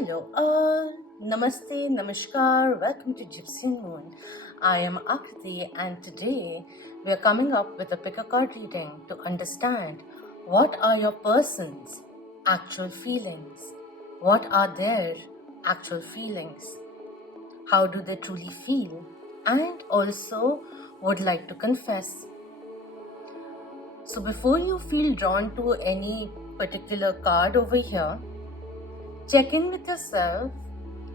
Hello, namaste, namaskar, welcome to Gypsianmoon. I am Akriti, and today we are coming up with a pick a card reading to understand what are your person's actual feelings, what are their actual feelings, how do they truly feel, and also would like to confess. So before you feel drawn to any particular card over here, check in with yourself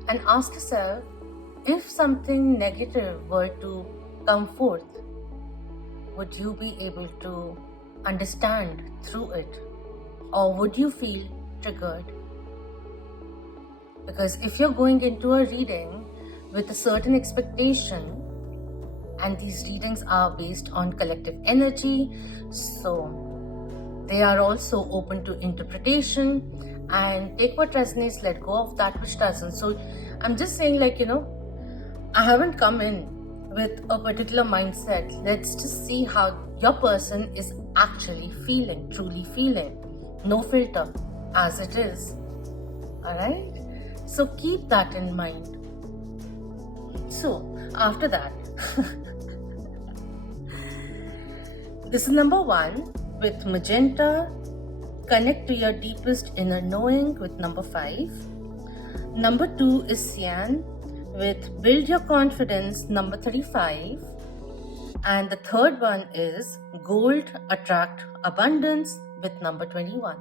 and ask yourself, if something negative were to come forth, would you be able to understand through it, or would you feel triggered? Because if you're going into a reading with a certain expectation, and these readings are based on collective energy, so they are also open to interpretation, and take what resonates, let go of that which doesn't. So I'm just saying, I haven't come in with a particular mindset. Let's just see how your person is actually feeling, truly feeling. No filter, as it is. Alright? So keep that in mind. So, after that, this is number 1 with Magenta. Connect to your deepest inner knowing with number 5. Number 2 is Cyan with Build Your Confidence, number 35. And the third one is Gold Attract Abundance with number 21.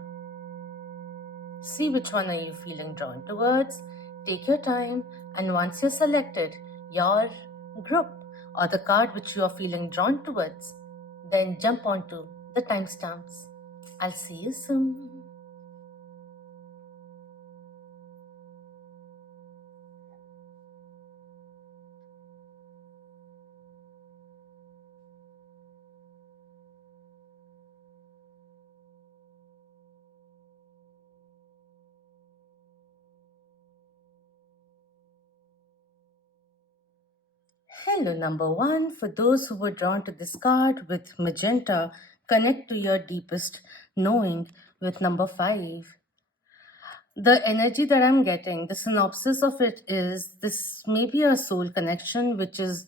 See which one are you feeling drawn towards. Take your time, and once you're selected your group or the card which you are feeling drawn towards, then jump onto the timestamps. I'll see you soon. Hello, number 1. For those who were drawn to this card with Magenta, connect to your deepest knowing with number 5. The energy that I'm getting, the synopsis of it is this may be a soul connection which is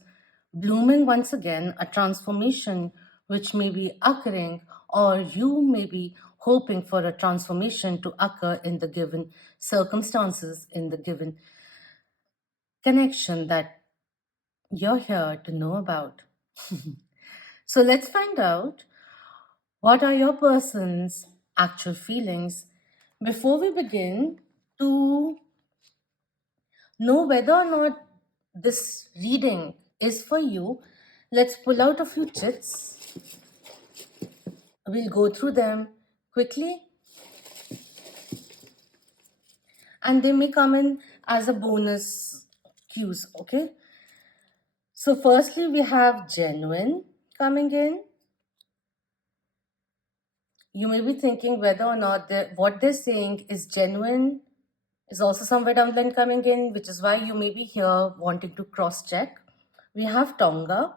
blooming once again, a transformation which may be occurring, or you may be hoping for a transformation to occur in the given circumstances, in the given connection that you're here to know about. So let's find out what are your person's actual feelings. Before we begin to know whether or not this reading is for you, let's pull out a few chits. We'll go through them quickly, and they may come in as a bonus cues, okay? So firstly, we have genuine coming in. You may be thinking whether or not what they're saying is genuine, is also somewhere down the line coming in, which is why you may be here wanting to cross-check. We have Tonga.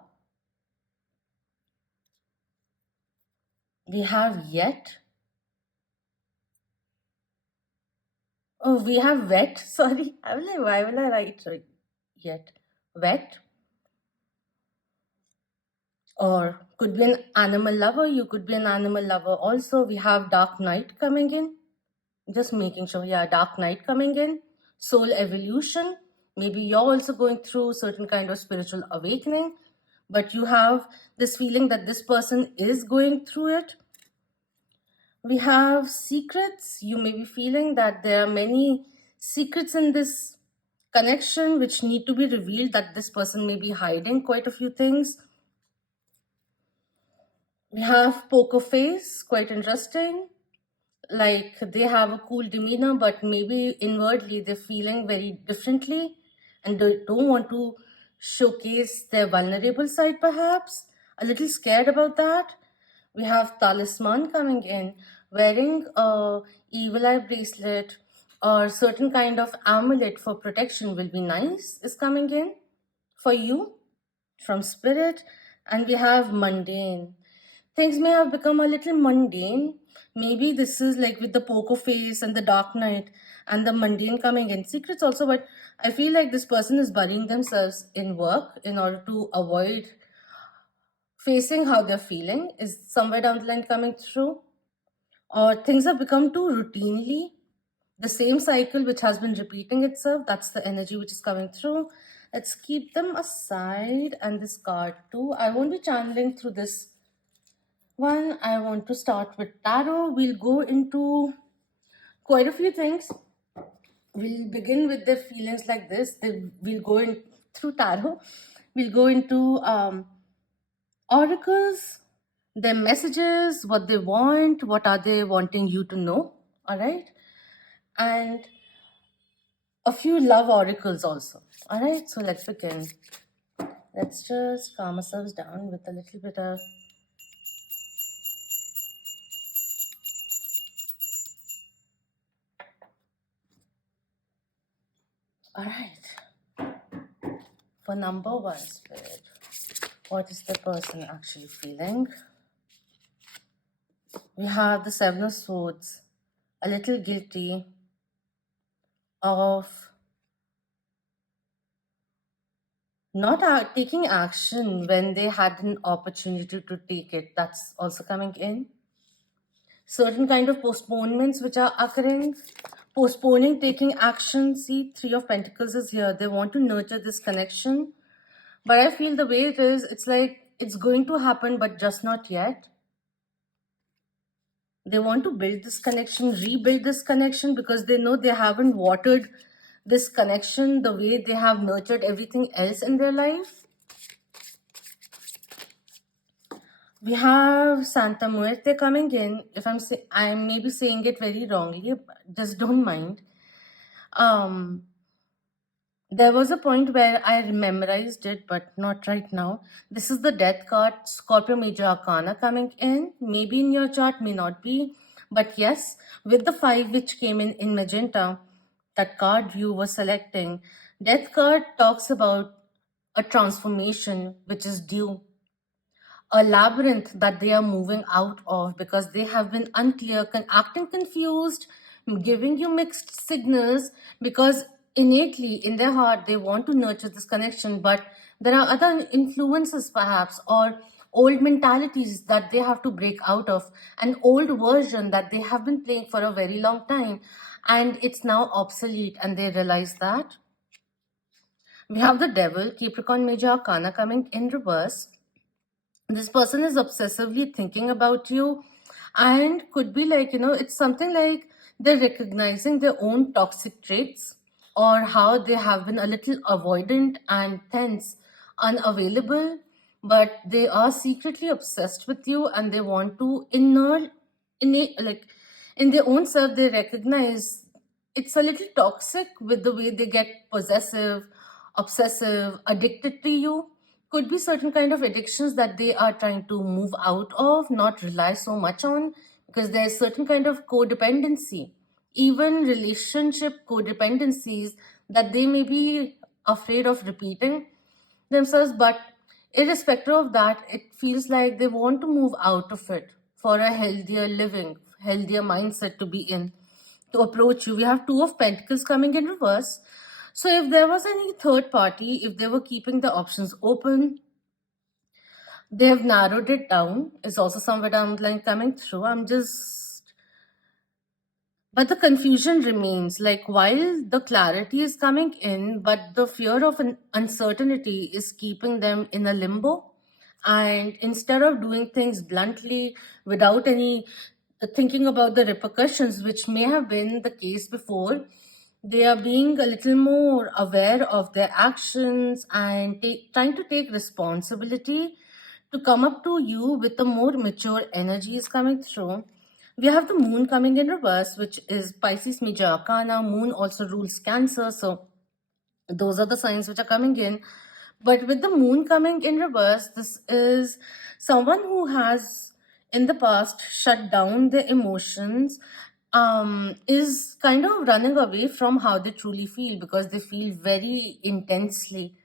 We have yet. Oh, we have wet. Sorry. Why will I write yet? Wet. Or could be an animal lover. You could be an animal lover also. We have dark night coming in. Just making sure. Yeah, dark night coming in. Soul evolution. Maybe you're also going through certain kind of spiritual awakening, but you have this feeling that this person is going through it. We have secrets. You may be feeling that there are many secrets in this connection which need to be revealed, that this person may be hiding quite a few things. We have poker face, quite interesting. Like they have a cool demeanor, but maybe inwardly they're feeling very differently and they don't want to showcase their vulnerable side, perhaps. A little scared about that. We have talisman coming in, wearing a evil eye bracelet or certain kind of amulet for protection will be nice, is coming in for you from spirit. And we have mundane. Things may have become a little mundane. Maybe this is like with the poker face and the dark night and the mundane coming in. Secrets also, but I feel like this person is burying themselves in work in order to avoid facing how they're feeling. Is somewhere down the line coming through? Or things have become too routinely the same cycle which has been repeating itself. That's the energy which is coming through. Let's keep them aside. And this card too, I won't be channeling through this one. I want to start with tarot. We'll go into quite a few things. We'll begin with their feelings like this. We'll go in through tarot. We'll go into oracles, their messages, what they want, what are they wanting you to know. All right. And a few love oracles also. All right, so let's begin. Let's just calm ourselves down with a little bit of all right. For number one, spirit, what is the person actually feeling? We have the Seven of Swords, a little guilty of not taking action when they had an opportunity to take it. That's also coming in. Certain kind of postponements which are occurring, postponing taking action. See, Three of Pentacles is here. They want to nurture this connection, but I feel the way it is, it's like it's going to happen, but just not yet. They want to build this connection, rebuild this connection, because they know they haven't watered this connection the way they have nurtured everything else in their life. We have Santa Muerte coming in. If I may be saying it very wrongly, just don't mind. There was a point where I memorized it, but not right now. This is the Death card, Scorpio Major Arcana coming in. Maybe in your chart, may not be. But yes, with the 5 which came in Magenta, that card you were selecting, Death card talks about a transformation which is due, a labyrinth that they are moving out of because they have been unclear, acting confused, giving you mixed signals, because innately in their heart they want to nurture this connection, but there are other influences perhaps, or old mentalities that they have to break out of, an old version that they have been playing for a very long time and it's now obsolete, and they realize that. We have the Devil, Capricorn Major Arcana coming in reverse. This person is obsessively thinking about you, and could be like, it's something like they're recognizing their own toxic traits, or how they have been a little avoidant and tense, unavailable, but they are secretly obsessed with you, and they want to like in their own self they recognize it's a little toxic with the way they get possessive, obsessive, addicted to you. Could be certain kind of addictions that they are trying to move out of, not rely so much on, because there's certain kind of codependency, even relationship codependencies that they may be afraid of repeating themselves. But irrespective of that, it feels like they want to move out of it for a healthier living, healthier mindset to be in, to approach you. We have Two of Pentacles coming in reverse. So if there was any third party, if they were keeping the options open, they have narrowed it down. It's also somewhere down the line coming through. But the confusion remains. Like, while the clarity is coming in, but the fear of an uncertainty is keeping them in a limbo. And instead of doing things bluntly without any thinking about the repercussions, which may have been the case before, they are being a little more aware of their actions and trying to take responsibility to come up to you with a more mature energy is coming through. We have the Moon coming in reverse, which is Pisces Major Arcana. Moon also rules Cancer, so those are the signs which are coming in. But with the Moon coming in reverse, this is someone who has in the past shut down their emotions, is kind of running away from how they truly feel, because they feel very intensely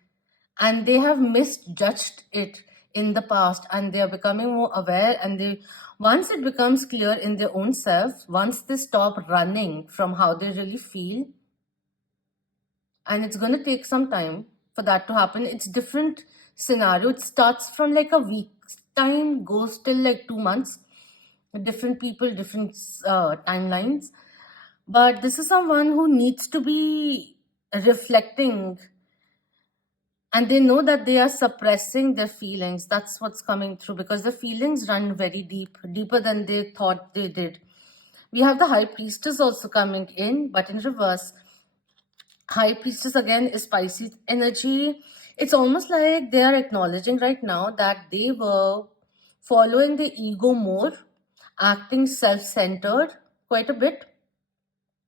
and they have misjudged it in the past, and they are becoming more aware, and they, once it becomes clear in their own self, once they stop running from how they really feel, and it's going to take some time for that to happen. It's different scenario. It starts from like a week's time, goes till like 2 months. Different people, different timelines. But this is someone who needs to be reflecting, and they know that they are suppressing their feelings. That's what's coming through, because the feelings run very deep, deeper than they thought they did. We have the High Priestess also coming in, but in reverse. High Priestess again is Pisces energy. It's almost like they are acknowledging right now that they were following the ego more, acting self-centered quite a bit,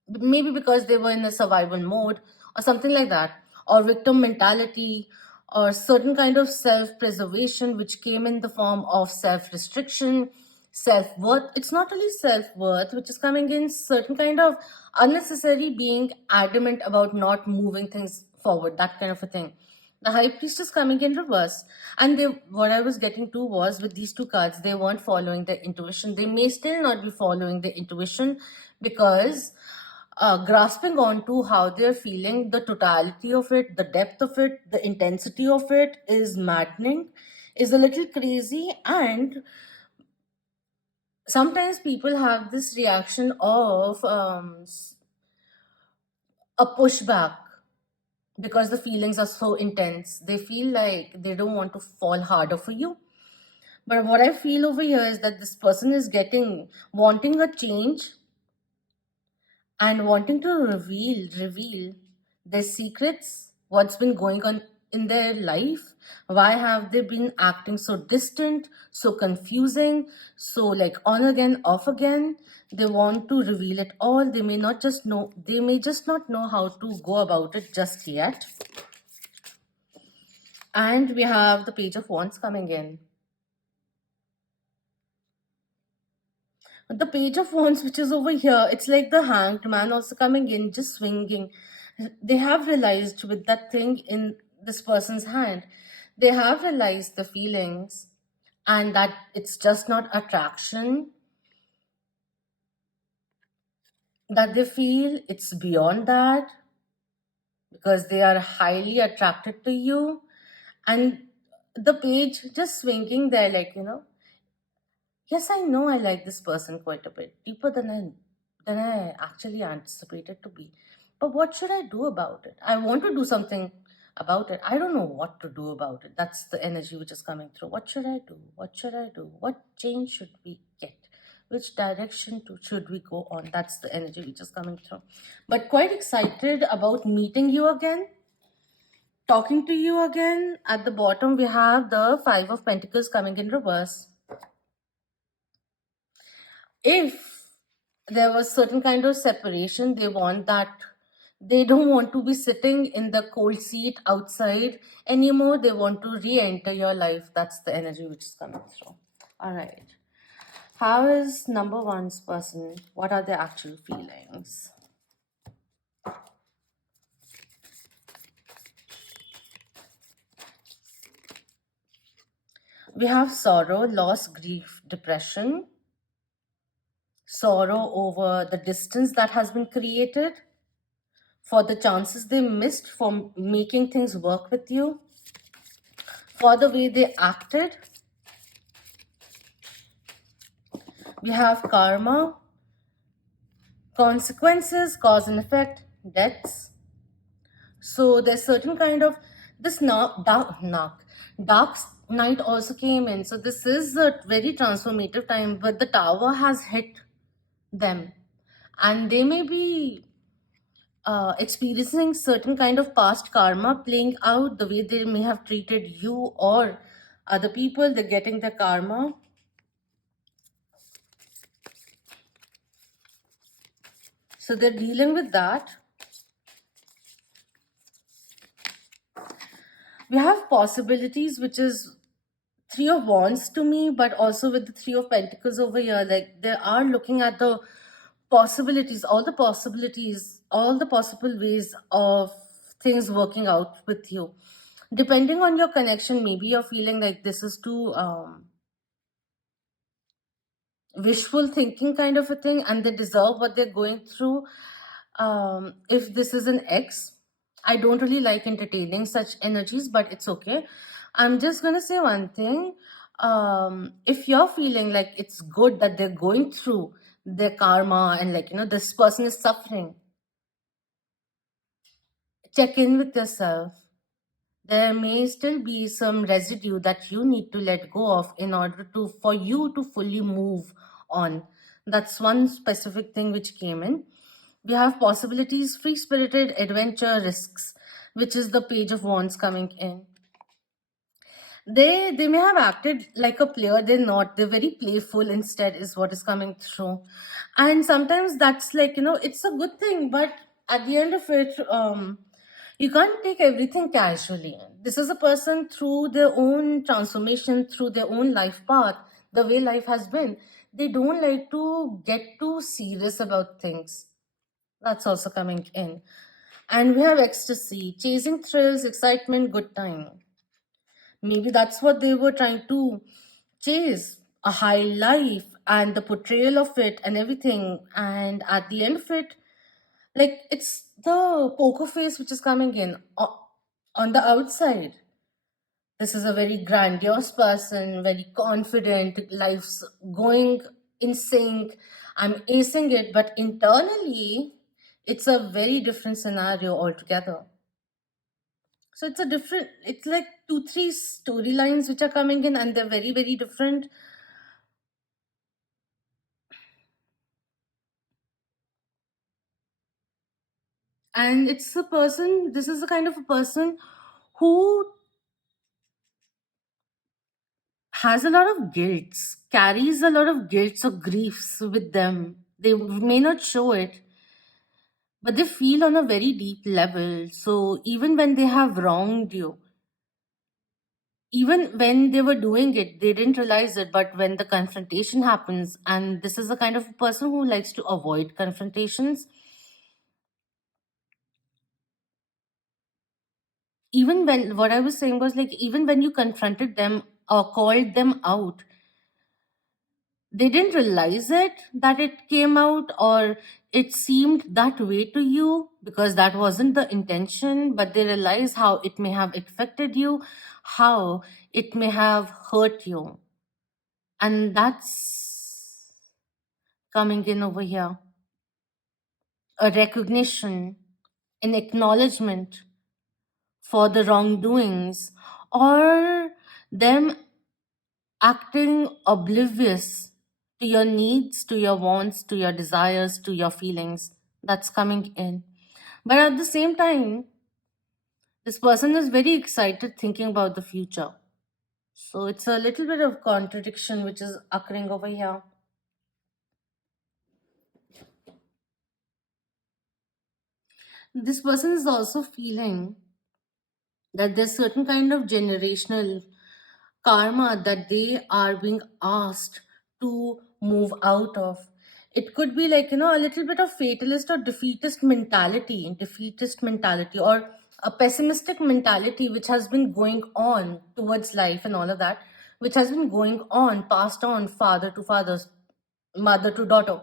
maybe because they were in a survival mode or something like that, or victim mentality, or certain kind of self-preservation which came in the form of self-restriction, self-worth. It's not really self-worth which is coming in, certain kind of unnecessary being adamant about not moving things forward, that kind of a thing. The High Priestess coming in reverse. And they, what I was getting to was, with these two cards, they weren't following their intuition. They may still not be following their intuition, because grasping onto how they're feeling, the totality of it, the depth of it, the intensity of it is maddening, is a little crazy. And sometimes people have this reaction of a pushback, because the feelings are so intense. They feel like they don't want to fall harder for you. But what I feel over here is that this person is wanting a change, and wanting to reveal their secrets, what's been going on in their life, why have they been acting so distant, so confusing, so like on again, off again. They want to reveal it all. They may just not know how to go about it just yet. And we have the Page of Wands coming in. The Page of Wands, which is over here, it's like the Hanged Man also coming in, just swinging. They have realized with that thing in this person's hand, they have realized the feelings, and that it's just not attraction that they feel, it's beyond that, because they are highly attracted to you. And the page just swinging there, like, yes, I know I like this person quite a bit, deeper than I actually anticipated to be. But what should I do about it? I want to do something about it. I don't know what to do about it. That's the energy which is coming through. What should I do? What should I do? What change should we get? Which direction should we go on? That's the energy which is coming through. But quite excited about meeting you again, talking to you again. At the bottom, we have the Five of Pentacles coming in reverse. If there was certain kind of separation, they want that, they don't want to be sitting in the cold seat outside anymore. They want to re-enter your life. That's the energy which is coming through. All right. How is number one's person? What are their actual feelings? We have sorrow, loss, grief, depression. Sorrow over the distance that has been created, for the chances they missed for making things work with you, for the way they acted. We have karma, consequences, cause and effect, deaths. So there's certain kind of this dark night also came in. So this is a very transformative time, but the tower has hit them, and they may be experiencing certain kind of past karma playing out, the way they may have treated you or other people. They're getting their karma. So they're dealing with that. We have possibilities, which is Three of Wands to me, but also with the Three of Pentacles over here. Like, they are looking at the possibilities, all the possibilities, all the possible ways of things working out with you. Depending on your connection, maybe you're feeling like this is too wishful thinking kind of a thing, and they deserve what they're going through. If this is an ex, I don't really like entertaining such energies, but it's okay. I'm just gonna say one thing. If you're feeling like it's good that they're going through their karma and, like, this person is suffering, check in with yourself. There may still be some residue that you need to let go of in order to for you to fully move on. That's one specific thing which came in. We have possibilities, free spirited adventure, risks, which is the page of wands coming in. They may have acted like a player, they're not, they're very playful instead, is what is coming through. And sometimes that's like, it's a good thing, but at the end of it, you can't take everything casually. This is a person through their own transformation, through their own life path, the way life has been. They don't like to get too serious about things. That's also coming in. And we have ecstasy, chasing thrills, excitement, good time. Maybe that's what they were trying to chase, a high life and the portrayal of it and everything. And at the end of it, like, it's the poker face which is coming in on the outside. This is a very grandiose person, very confident, life's going in sync. I'm acing it, but internally, it's a very different scenario altogether. So it's like two, three storylines which are coming in, and they're very, very different. And this is the kind of a person who has a lot of guilts, carries a lot of guilts or griefs with them. They may not show it, but they feel on a very deep level. So even when they have wronged you, even when they were doing it, they didn't realize it. But when the confrontation happens, and this is the kind of person who likes to avoid confrontations, even when what I was saying was like, even when you confronted them or called them out, they didn't realize it that it came out, or it seemed that way to you because that wasn't the intention, but they realize how it may have affected you, how it may have hurt you. And that's coming in over here, a recognition, an acknowledgement for the wrongdoings, or them acting oblivious to your needs, to your wants, to your desires, to your feelings. That's coming in. But at the same time, this person is very excited thinking about the future. So it's a little bit of contradiction which is occurring over here. This person is also feeling that there's certain kind of generational karma that they are being asked to move out of. It could be like, a little bit of fatalist or defeatist mentality, or a pessimistic mentality which has been going on towards life and all of that, which has been going on, passed on father to fathers, mother to daughter.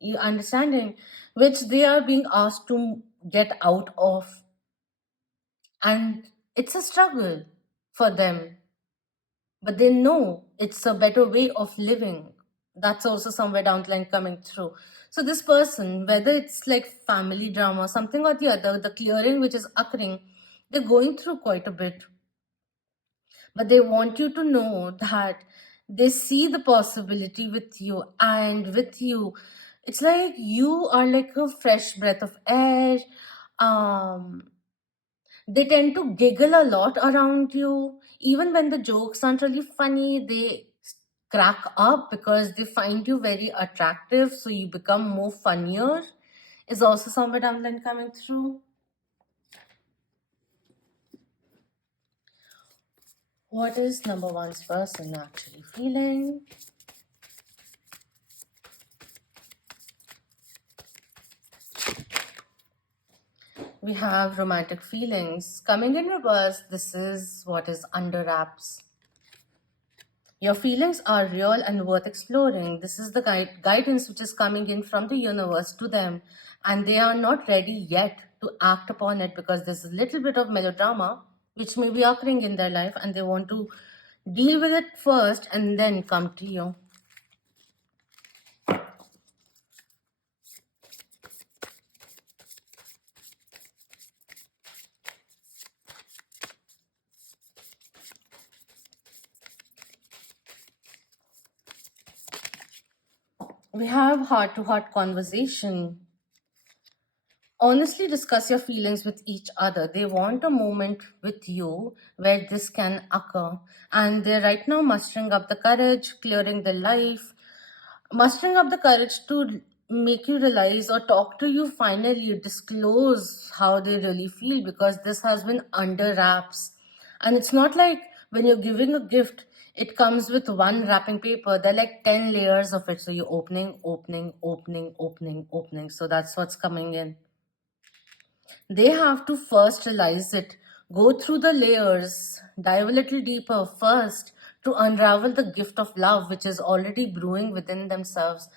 You understanding? Which they are being asked to get out of. And it's a struggle for them, but they know it's a better way of living. That's also somewhere down the line coming through. So this person, whether it's like family drama, something or the other, the clearing which is occurring, they're going through quite a bit. But they want you to know that they see the possibility with you, and with you, it's like you are like a fresh breath of air. Um, they tend to giggle a lot around you. Even when the jokes aren't really funny, they crack up because they find you very attractive. So you become more funnier, is also somewhere down the line coming through. What is number one's person actually feeling? We have romantic feelings. Coming in reverse, this is what is under wraps. Your feelings are real and worth exploring. This is the guidance which is coming in from the universe to them, and they are not ready yet to act upon it because there's a little bit of melodrama which may be occurring in their life, and they want to deal with it first and then come to you. We have heart-to-heart conversation. Honestly discuss your feelings with each other. They want a moment with you where this can occur. And they're right now mustering up the courage, clearing the life, mustering up the courage to make you realize or talk to you finally, disclose how they really feel, because this has been under wraps. And it's not like when you're giving a gift, it comes with one wrapping paper. There are like 10 layers of it. So you're opening, opening, opening, opening, opening. So that's what's coming in. They have to first realize it, go through the layers, dive a little deeper first to unravel the gift of love which is already brewing within themselves.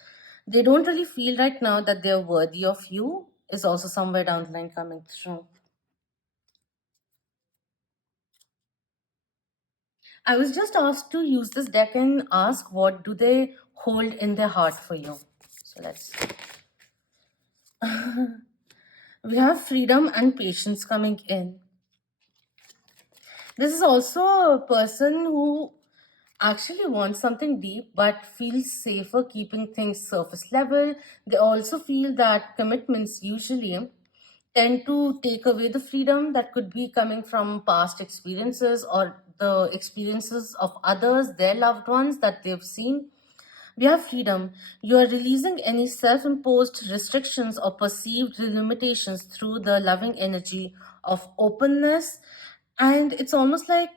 They don't really feel right now that they're worthy of you, is also somewhere down the line coming through. I was just asked to use this deck and ask what do they hold in their heart for you. So let's see. We have freedom and patience coming in. This is also a person who actually wants something deep but feels safer keeping things surface level. They also feel that commitments usually tend to take away the freedom that could be coming from past experiences or the experiences of others, their loved ones that they've seen. We have freedom. You are releasing any self imposed restrictions or perceived limitations through the loving energy of openness. And it's almost like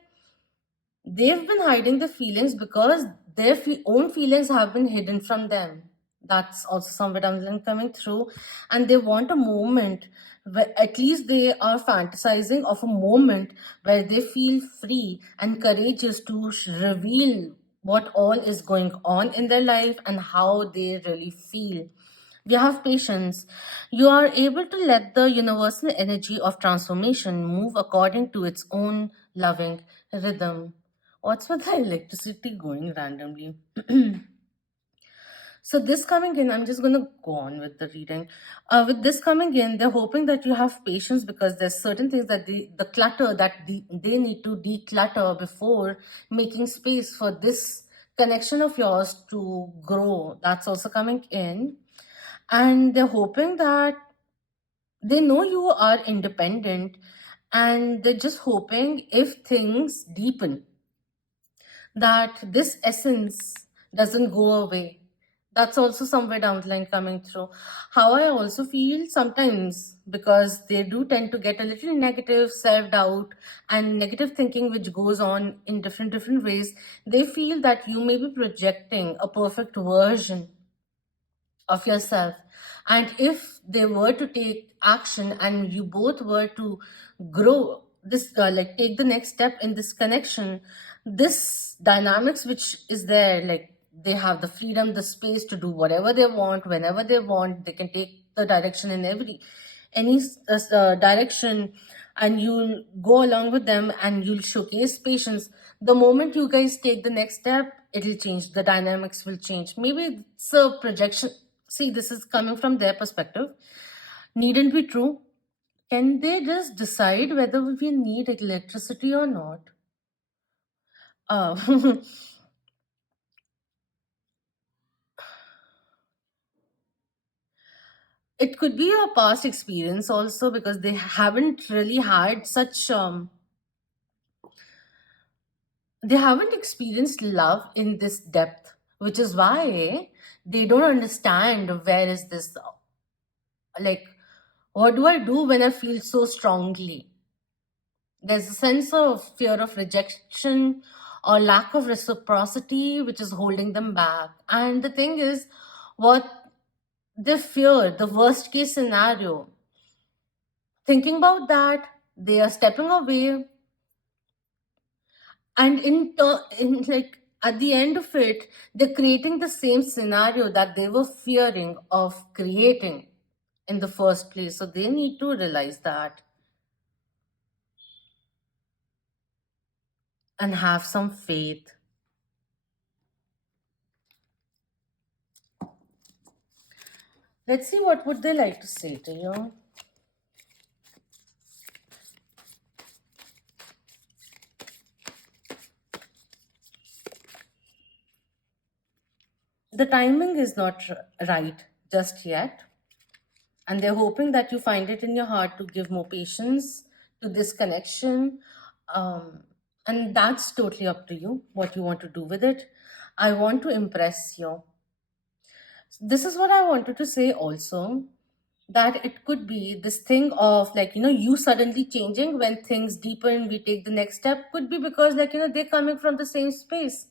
they've been hiding the feelings because their own feelings have been hidden from them. That's also somewhere down the line coming through. And they want a moment where at least they are fantasizing of a moment where they feel free and courageous to reveal what all is going on in their life and how they really feel. We have patience. You are able to let the universal energy of transformation move according to its own loving rhythm. What's with the electricity going randomly? So this coming in, I'm just going to go on with the reading. With this coming in, they're hoping that you have patience because there's certain things that the clutter that they need to declutter before making space for this connection of yours to grow. That's also coming in. And they're hoping that they know you are independent, and they're just hoping if things deepen that this essence doesn't go away. That's also somewhere down the line coming through. How I also feel sometimes, because they do tend to get a little negative self-doubt and negative thinking which goes on in different ways, they feel that you may be projecting a perfect version of yourself. And if they were to take action and you both were to grow this, like take the next step in this connection, this dynamics which is there, like they have the freedom, the space to do whatever they want, whenever they want, they can take the direction in any direction, and you'll go along with them and you'll showcase patience. The moment you guys take the next step, it'll change, the dynamics will change. Maybe it's a projection. See, this is coming from their perspective, needn't be true. Can they just decide whether we need electricity or not? uh, it could be a past experience also, because they haven't really had such they haven't experienced love in this depth, which is why they don't understand where is this, like, what do I do when I feel so strongly. There's a sense of fear of rejection or lack of reciprocity which is holding them back. And the thing is, what they fear, the worst case scenario, thinking about that, they are stepping away, and in like at the end of it, they're creating the same scenario that they were fearing of creating in the first place. So they need to realize that and have some faith. Let's see what would they like to say to you. The timing is not right just yet, and they're hoping that you find it in your heart to give more patience to this connection. um, and that's totally up to you what you want to do with it. I want to impress you. This is what I wanted to say also, that it could be this thing of like, you suddenly changing when things deepen, we take the next step, could be because like, they're coming from the same space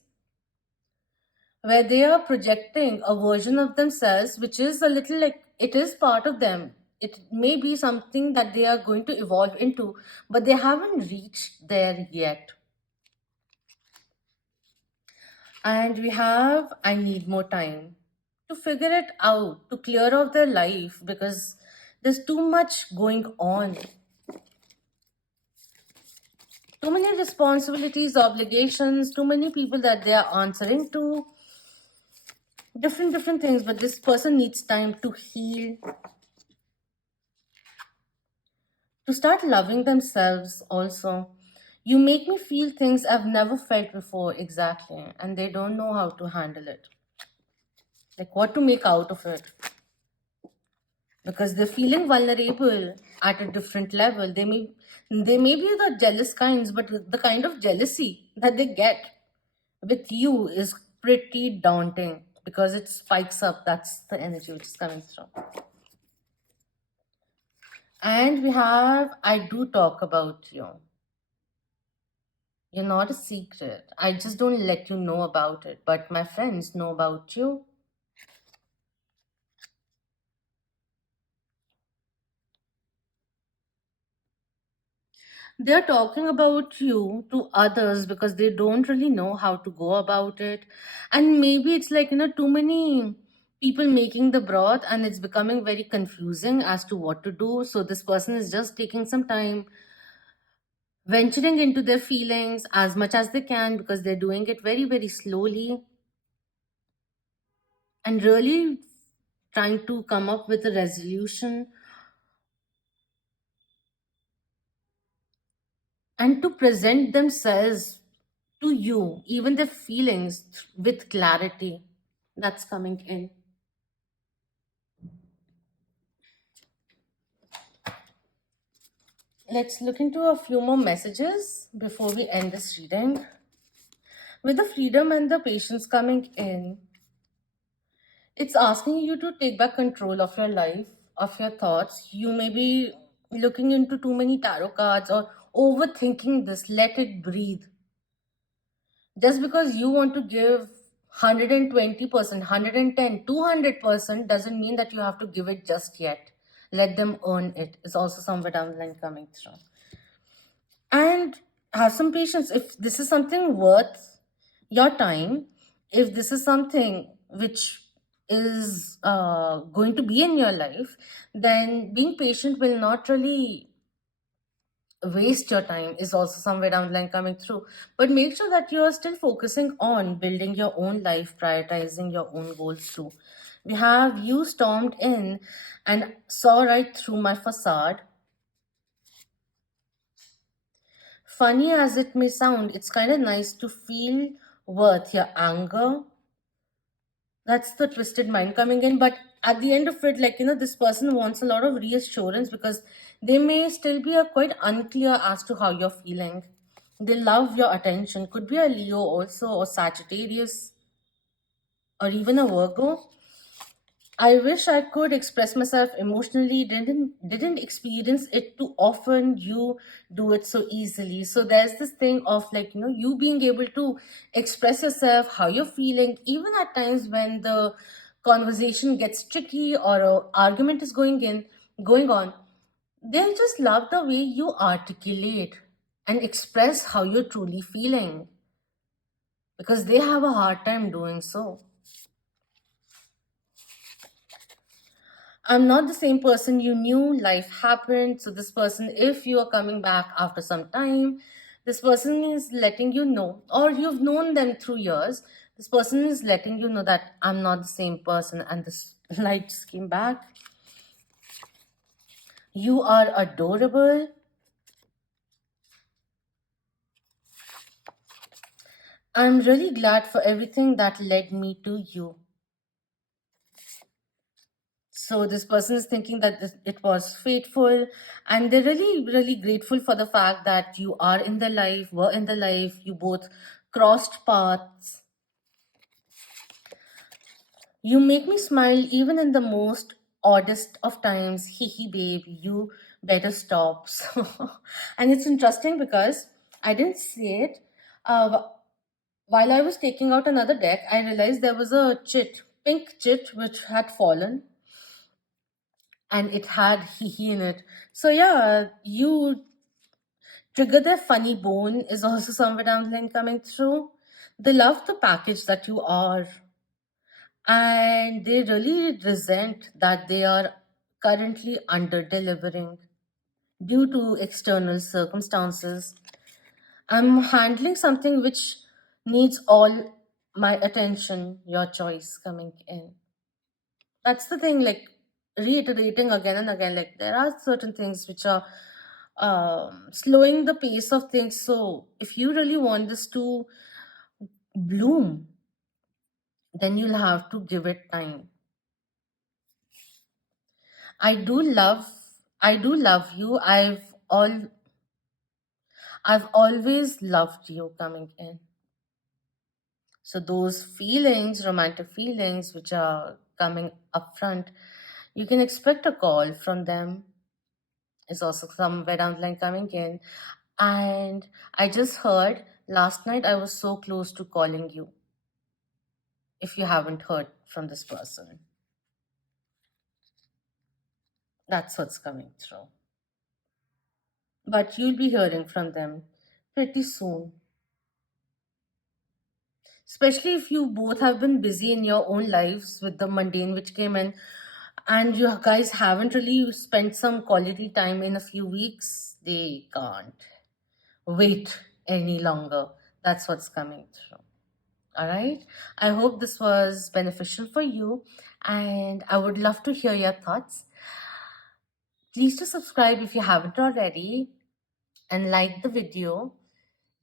where they are projecting a version of themselves which is a little like it is part of them. It may be something that they are going to evolve into, but they haven't reached there yet. And we have, I need more time to figure it out, to clear off their life because there's too much going on. Too many responsibilities, obligations, too many people that they are answering to, different things. But this person needs time to heal, to start loving themselves also. You make me feel things I've never felt before, exactly, and they don't know how to handle it, like what to make out of it, because they're feeling vulnerable at a different level. They may be the jealous kinds, but the kind of jealousy that they get with you is pretty daunting because it spikes up. That's the energy which is coming through. And we have, I do talk about you. You're not a secret. I just don't let you know about it, but my friends know about you. They're talking about you to others because they don't really know how to go about it. And maybe it's like, too many people making the broth and it's becoming very confusing as to what to do. So this person is just taking some time, venturing into their feelings as much as they can because they're doing it very, very slowly and really trying to come up with a resolution and to present themselves to you, even their feelings with clarity. That's coming in. Let's look into a few more messages before we end this reading. With the freedom and the patience coming in, it's asking you to take back control of your life, of your thoughts. You may be looking into too many tarot cards or overthinking this. Let it breathe. Just because you want to give 120%, 110, 200% doesn't mean that you have to give it just yet. Let them earn it. It's also somewhere down the line coming through. And have some patience. If this is something worth your time, if this is something which is going to be in your life, then being patient will not really waste your time, is also somewhere down the line coming through. But make sure that you are still focusing on building your own life, prioritizing your own goals too. We have you stormed in and saw right through my facade. Funny as it may sound, it's kind of nice to feel worth your anger. That's the twisted mind coming in. But at the end of it, like, this person wants a lot of reassurance because they may still be quite unclear as to how you're feeling. They love your attention. Could be a Leo also, or Sagittarius, or even a Virgo. I wish I could express myself emotionally, didn't experience it too often. You do it so easily. So there's this thing of like, you being able to express yourself, how you're feeling, even at times when the conversation gets tricky or a argument is going on. They just love the way you articulate and express how you're truly feeling because they have a hard time doing so. I'm not the same person you knew. Life happened. So, this person, if you are coming back after some time, this person is letting you know, or you've known them through years. This person is letting you know that I'm not the same person, and this light just came back. You are adorable. I'm really glad for everything that led me to you. So this person is thinking that it was fateful, and they're really, really grateful for the fact that you are in their life, were in their life, you both crossed paths. You make me smile even in the most oddest of times. Hee hee, babe, you better stop. So, and it's interesting because I didn't see it. While I was taking out another deck, I realized there was a chit, pink chit, which had fallen and it had hee hee in it. So yeah, you trigger their funny bone is also somewhere down the line coming through. They love the package that you are, and they really resent that they are currently under delivering due to external circumstances. I'm handling something which needs all my attention, your choice coming in. That's the thing, like reiterating again and again, like there are certain things which are slowing the pace of things. So if you really want this to bloom, then you'll have to give it time. I do love i do love you. I've always loved you coming in. So those feelings, romantic feelings which are coming up front, you can expect a call from them. Is also somewhere down the line coming in. And I just heard last night I was so close to calling you. If you haven't heard from this person, that's what's coming through. But you'll be hearing from them pretty soon. Especially if you both have been busy in your own lives with the mundane which came in, and you guys haven't really spent some quality time in a few weeks, they can't wait any longer. That's what's coming through. All right. I hope this was beneficial for you, and I would love to hear your thoughts. Please to subscribe if you haven't already, and like the video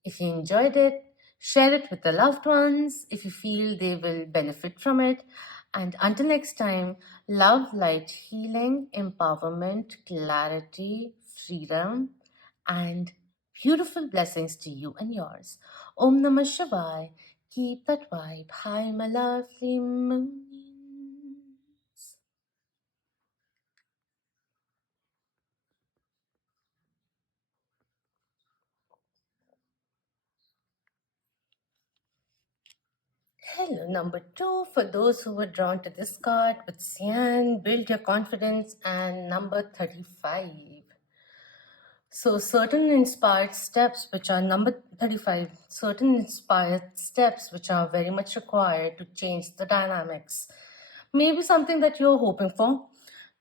if you enjoyed it. Share it with the loved ones if you feel they will benefit from it. And until next time, love, light, healing, empowerment, clarity, freedom, and beautiful blessings to you and yours. Om Namah Shivaya. Keep that vibe high, my lovely moons. Hello, number two. For those who were drawn to this card with Cyan, build your confidence, and number 35. So, certain inspired steps, which are number 35, certain inspired steps which are very much required to change the dynamics. Maybe something that you're hoping for.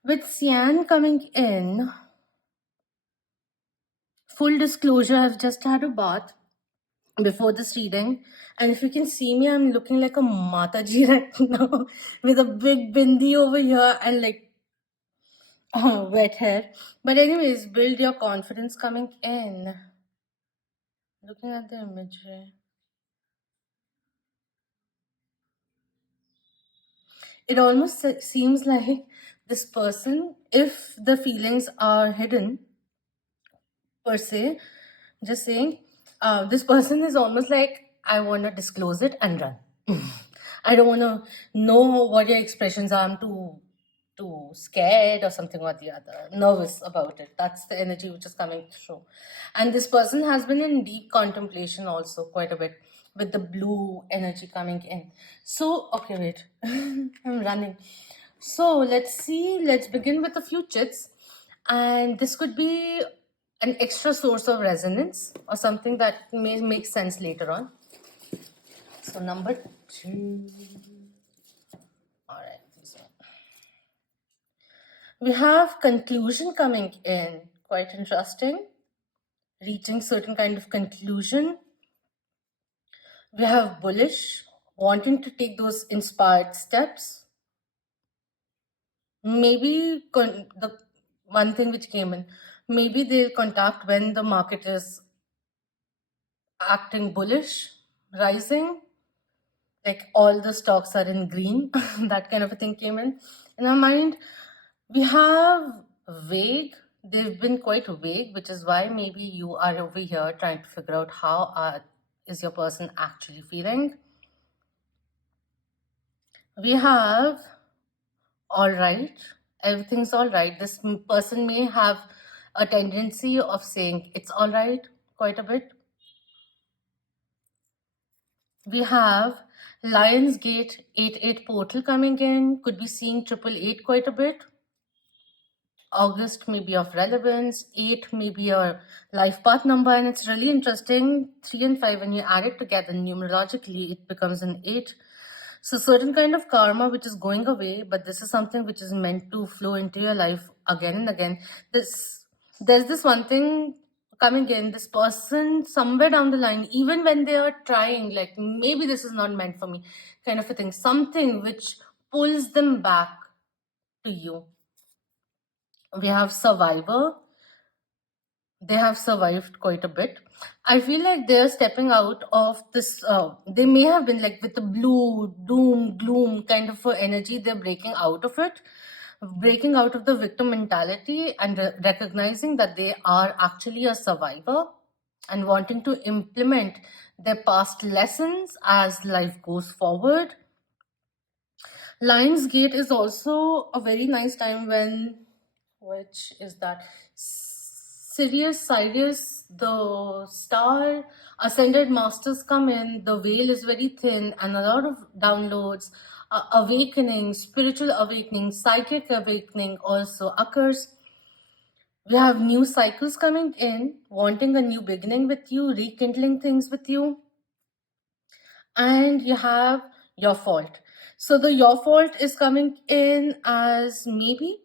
With Cyan coming in, full disclosure, I've just had a bath before this reading, and if you can see me, I'm looking like a Mataji right now with a big bindi over here and like wet hair. But anyways, build your confidence coming in. Looking at the imagery, it almost seems like this person, if the feelings are hidden per se, just saying, this person is almost like, I want to disclose it and run. I don't want to know what your expressions are. I'm too scared or something or the other, nervous about it. That's the energy which is coming through. And this person has been in deep contemplation also quite a bit with the blue energy coming in. So, okay, wait, I'm running. So let's see, let's begin with a few chits. And this could be an extra source of resonance or something that may make sense later on. So number 2. All right. We have conclusion coming in. Quite interesting. Reaching certain kind of conclusion. We have bullish, wanting to take those inspired steps. Maybe the one thing which came in, maybe they'll contact when the market is acting bullish, rising, like all the stocks are in green, that kind of a thing came in our mind. We have vague. They've been quite vague, which is why maybe you are over here trying to figure out how is your person actually feeling. We have all right, everything's all right. This person may have a tendency of saying it's all right quite a bit. We have Lionsgate 88 portal coming in, could be seeing 888 quite a bit. August may be of relevance, 8 may be your life path number, and it's really interesting. 3 and 5, when you add it together numerologically, it becomes an 8. So certain kind of karma which is going away, but this is something which is meant to flow into your life again and again. There's this one thing coming in, this person somewhere down the line, even when they are trying, like maybe this is not meant for me, kind of a thing, something which pulls them back to you. We have survivor. They have survived quite a bit. I feel like they're stepping out of this. They may have been like with the blue, doom, gloom kind of energy. They're breaking out of it, breaking out of the victim mentality and recognizing that they are actually a survivor and wanting to implement their past lessons as life goes forward. Lionsgate is also a very nice time when, which is that Sirius, the star ascended masters come in, the veil is very thin, and a lot of downloads, awakening, spiritual awakening, psychic awakening also occurs. We have new cycles coming in, wanting a new beginning with you, rekindling things with you. And you have your fault. So the your fault is coming in as maybe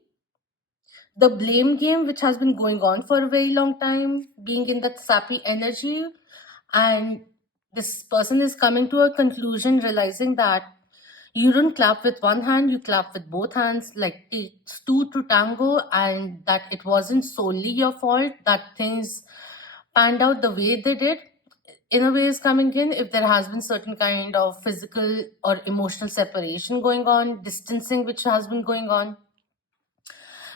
the blame game which has been going on for a very long time, being in that sappy energy, and this person is coming to a conclusion, realizing that you don't clap with one hand, you clap with both hands, like it's two to tango, and that it wasn't solely your fault that things panned out the way they did. In a way is coming in, if there has been certain kind of physical or emotional separation going on, distancing which has been going on,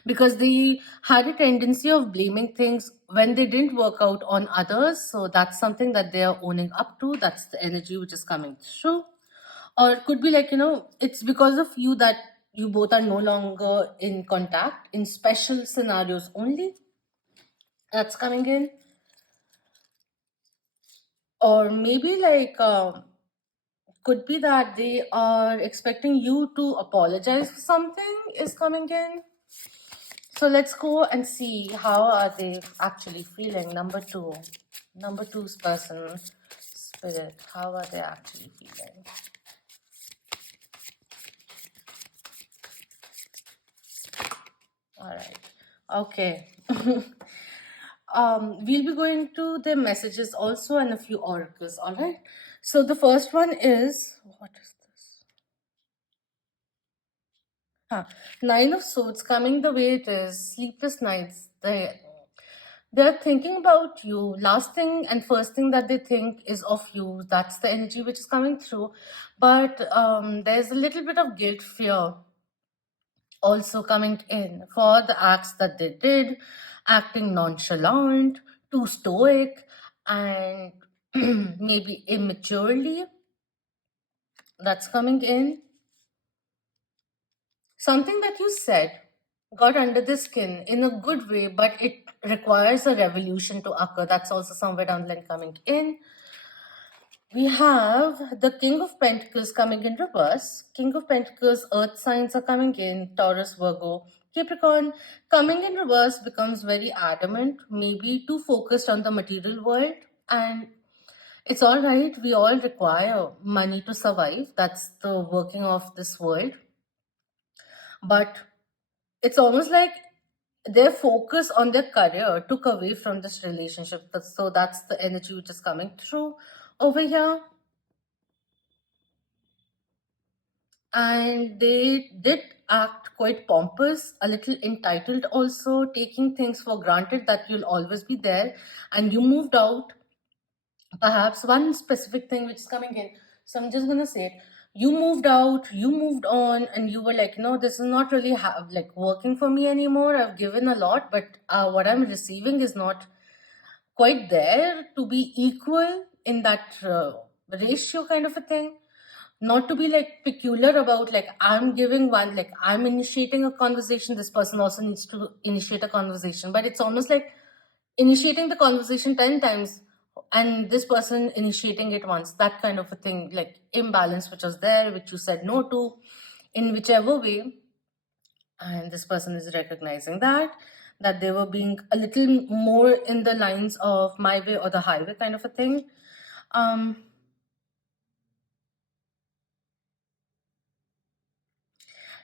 because they had a tendency of blaming things when they didn't work out on others. So that's something that they are owning up to. That's the energy which is coming through. Or it could be like, it's because of you that you both are no longer in contact in special scenarios only. That's coming in. Or maybe like, could be that they are expecting you to apologize for something is coming in. So let's go and see how are they actually feeling. Number two's person, spirit, how are they actually feeling? All right. Okay. We'll be going to the messages also and a few oracles. All right. So the first one is, what is this? 9 of Swords coming the way it is, sleepless nights. They're thinking about you. Last thing and first thing that they think is of you. That's the energy which is coming through. But there's a little bit of guilt, fear also coming in for the acts that they did, acting nonchalant, too stoic, and maybe immaturely. That's coming in. Something that you said got under the skin in a good way, but it requires a revolution to occur. That's also somewhere down the line coming in. We have the King of Pentacles coming in reverse. King of Pentacles, earth signs are coming in, Taurus, Virgo, Capricorn, coming in reverse becomes very adamant, maybe too focused on the material world. And it's all right, we all require money to survive. That's the working of this world. But it's almost like their focus on their career took away from this relationship. So that's the energy which is coming through over here. And they did act quite pompous, a little entitled also, taking things for granted that you'll always be there. And you moved out. Perhaps one specific thing which is coming in. So I'm just gonna say it. You moved out, you moved on, and you were like, no, this is not really like working for me anymore. I've given a lot, but what I'm receiving is not quite there to be equal in that ratio, kind of a thing. Not to be like peculiar about, like, I'm giving one, like I'm initiating a conversation, this person also needs to initiate a conversation, but it's almost like initiating the conversation 10 times and this person initiating it once, that kind of a thing, like imbalance which was there, which you said no to in whichever way. And this person is recognizing that they were being a little more in the lines of my way or the highway, kind of a thing.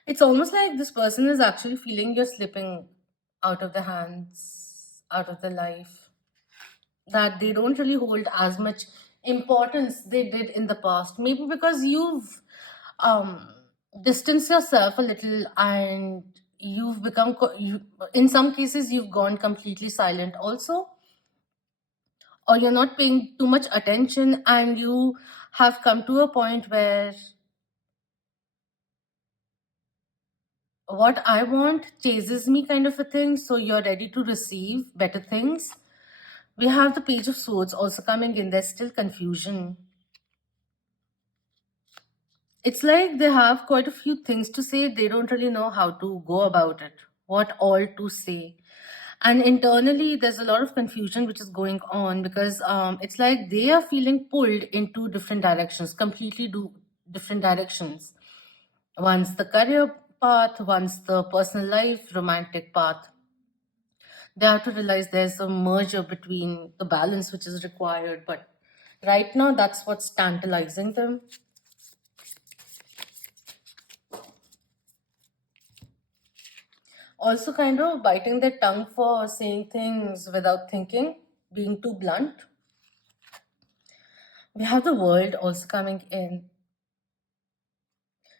It's almost like this person is actually feeling you're slipping out of the hands, out of the life, that they don't really hold as much importance they did in the past. Maybe because you've um, distanced yourself a little, and you've become, in some cases, you've gone completely silent also, or you're not paying too much attention, and you have come to a point where what I want chases me, kind of a thing. So you're ready to receive better things. We have the Page of Swords also coming in. There's still confusion. It's like they have quite a few things to say. They don't really know how to go about it, what all to say. And internally, there's a lot of confusion which is going on, because it's like they are feeling pulled into different directions, completely different directions. One's the career path, one's the personal life, romantic path. They have to realize there's a merger between the balance which is required. But right now, that's what's tantalizing them. Also, kind of biting their tongue for saying things without thinking, being too blunt. We have the world also coming in.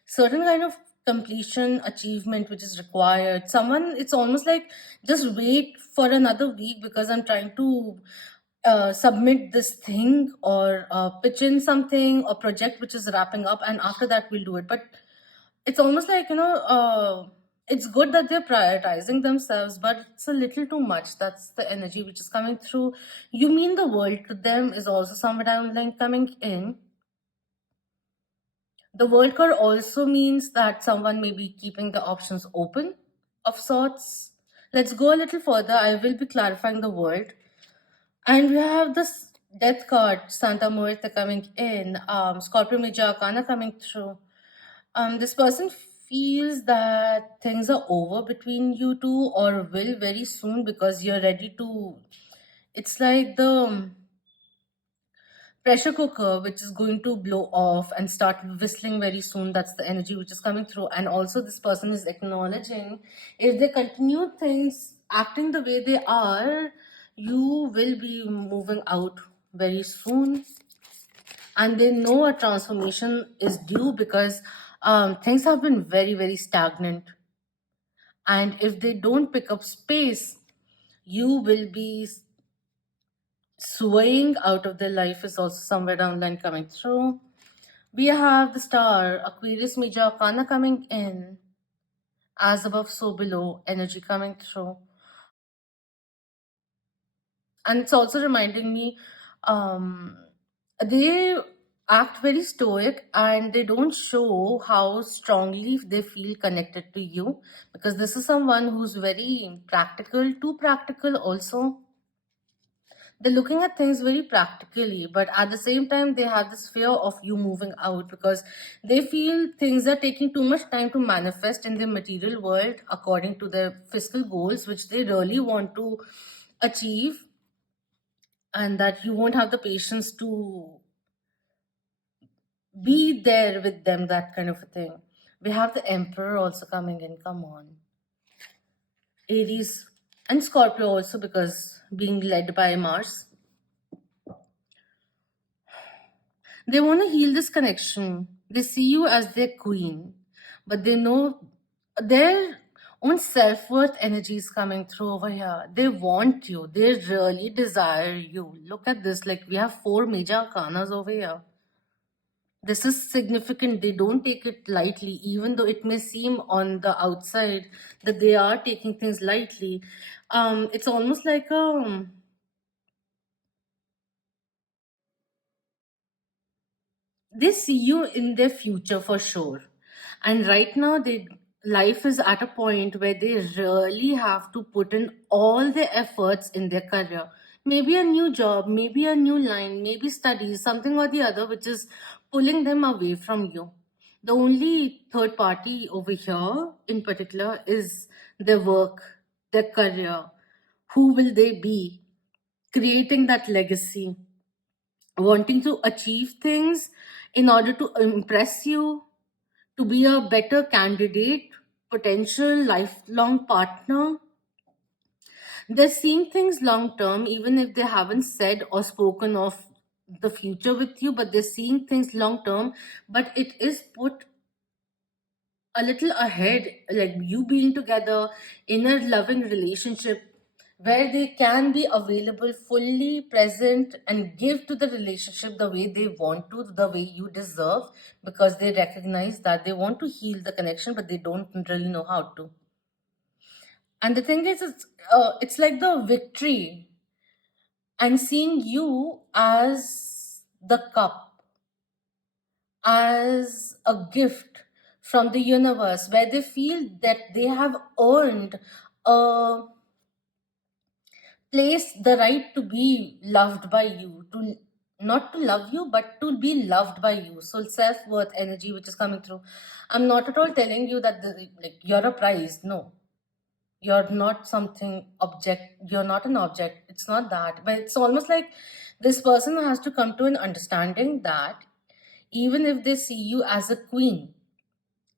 Certain kind of completion, achievement which is required. Someone, it's almost like, just wait for another week because I'm trying to submit this thing, or pitch in something or project which is wrapping up, and after that we'll do it. But it's almost like, it's good that they're prioritizing themselves, but it's a little too much. That's the energy which is coming through. You mean the world to them is also somewhere down the line coming in. The world card also means that someone may be keeping the options open of sorts. Let's go a little further. I will be clarifying the world. And we have this death card, Santa Muerte, coming in, Scorpio Major Arcana coming through. This person feels that things are over between you two, or will very soon, because you're ready to. It's like the pressure cooker which is going to blow off and start whistling very soon. That's the energy which is coming through. And also, this person is acknowledging, if they continue things acting the way they are, you will be moving out very soon. And they know a transformation is due, because things have been very, very stagnant. And if they don't pick up space, you will be swaying out of their life, is also somewhere down the line coming through. We have the star, Aquarius Major Arcana coming in, as above, so below, energy coming through. And it's also reminding me, they act very stoic, and they don't show how strongly they feel connected to you, because this is someone who's very practical, too practical also. They're looking at things very practically, but at the same time they have this fear of you moving out because they feel things are taking too much time to manifest in the material world according to their fiscal goals, which they really want to achieve, and that you won't have the patience to be there with them, that kind of a thing. We have the emperor also coming in. Come on. Aries and Scorpio also, because being led by Mars. They want to heal this connection. They see you as their queen, but they know their own self worth energy is coming through over here. They want you, they really desire you. Look at this, like we have four major arcanas over here. This is significant. They don't take it lightly, even though it may seem on the outside that they are taking things lightly. It's almost like they see you in their future for sure, and right now they life is at a point where they really have to put in all their efforts in their career, maybe a new job, maybe a new line, maybe studies, something or the other which is pulling them away from you. The only third party over here in particular is their work, their career. Who will they be creating that legacy, wanting to achieve things in order to impress you, to be a better candidate, potential lifelong partner. They're seeing things long term, even if they haven't said or spoken of the future with you, but they're seeing things long term. But it is put a little ahead, like you being together in a loving relationship where they can be available, fully present, and give to the relationship the way they want to, the way you deserve, because they recognize that they want to heal the connection, but they don't really know how to. And the thing is, it's like the victory and seeing you as the cup, as a gift from the universe, where they feel that they have earned a place, the right to be loved by you, to not to love you, but to be loved by you. So self-worth energy, which is coming through. I'm not at all telling you that like you're a prize. No, you're not something object. You're not an object. It's not that. But it's almost like this person has to come to an understanding that even if they see you as a queen,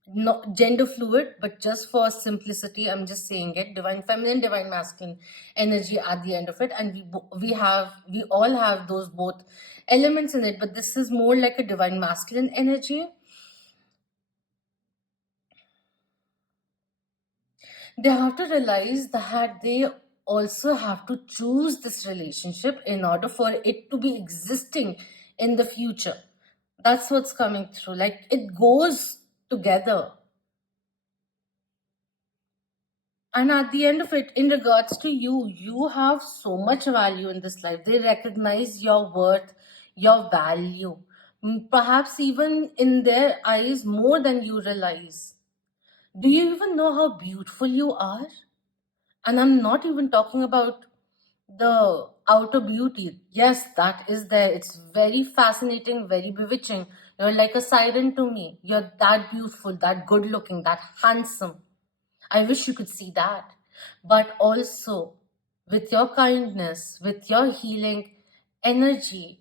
not gender fluid, but just for simplicity, I'm just saying it, divine feminine, divine masculine energy at the end of it, and we all have those both elements in it, but this is more like a divine masculine energy. They have to realize that they also have to choose this relationship in order for it to be existing in the future. That's what's coming through, like it goes together. And at the end of it, in regards to you, you have so much value in this life. They recognize your worth, your value, perhaps even in their eyes more than you realize. Do you even know how beautiful you are? And I'm not even talking about the outer beauty. Yes, that is there. It's very fascinating, very bewitching. You're like a siren to me. You're that beautiful, that good looking, that handsome. I wish you could see that. But also, with your kindness, with your healing energy,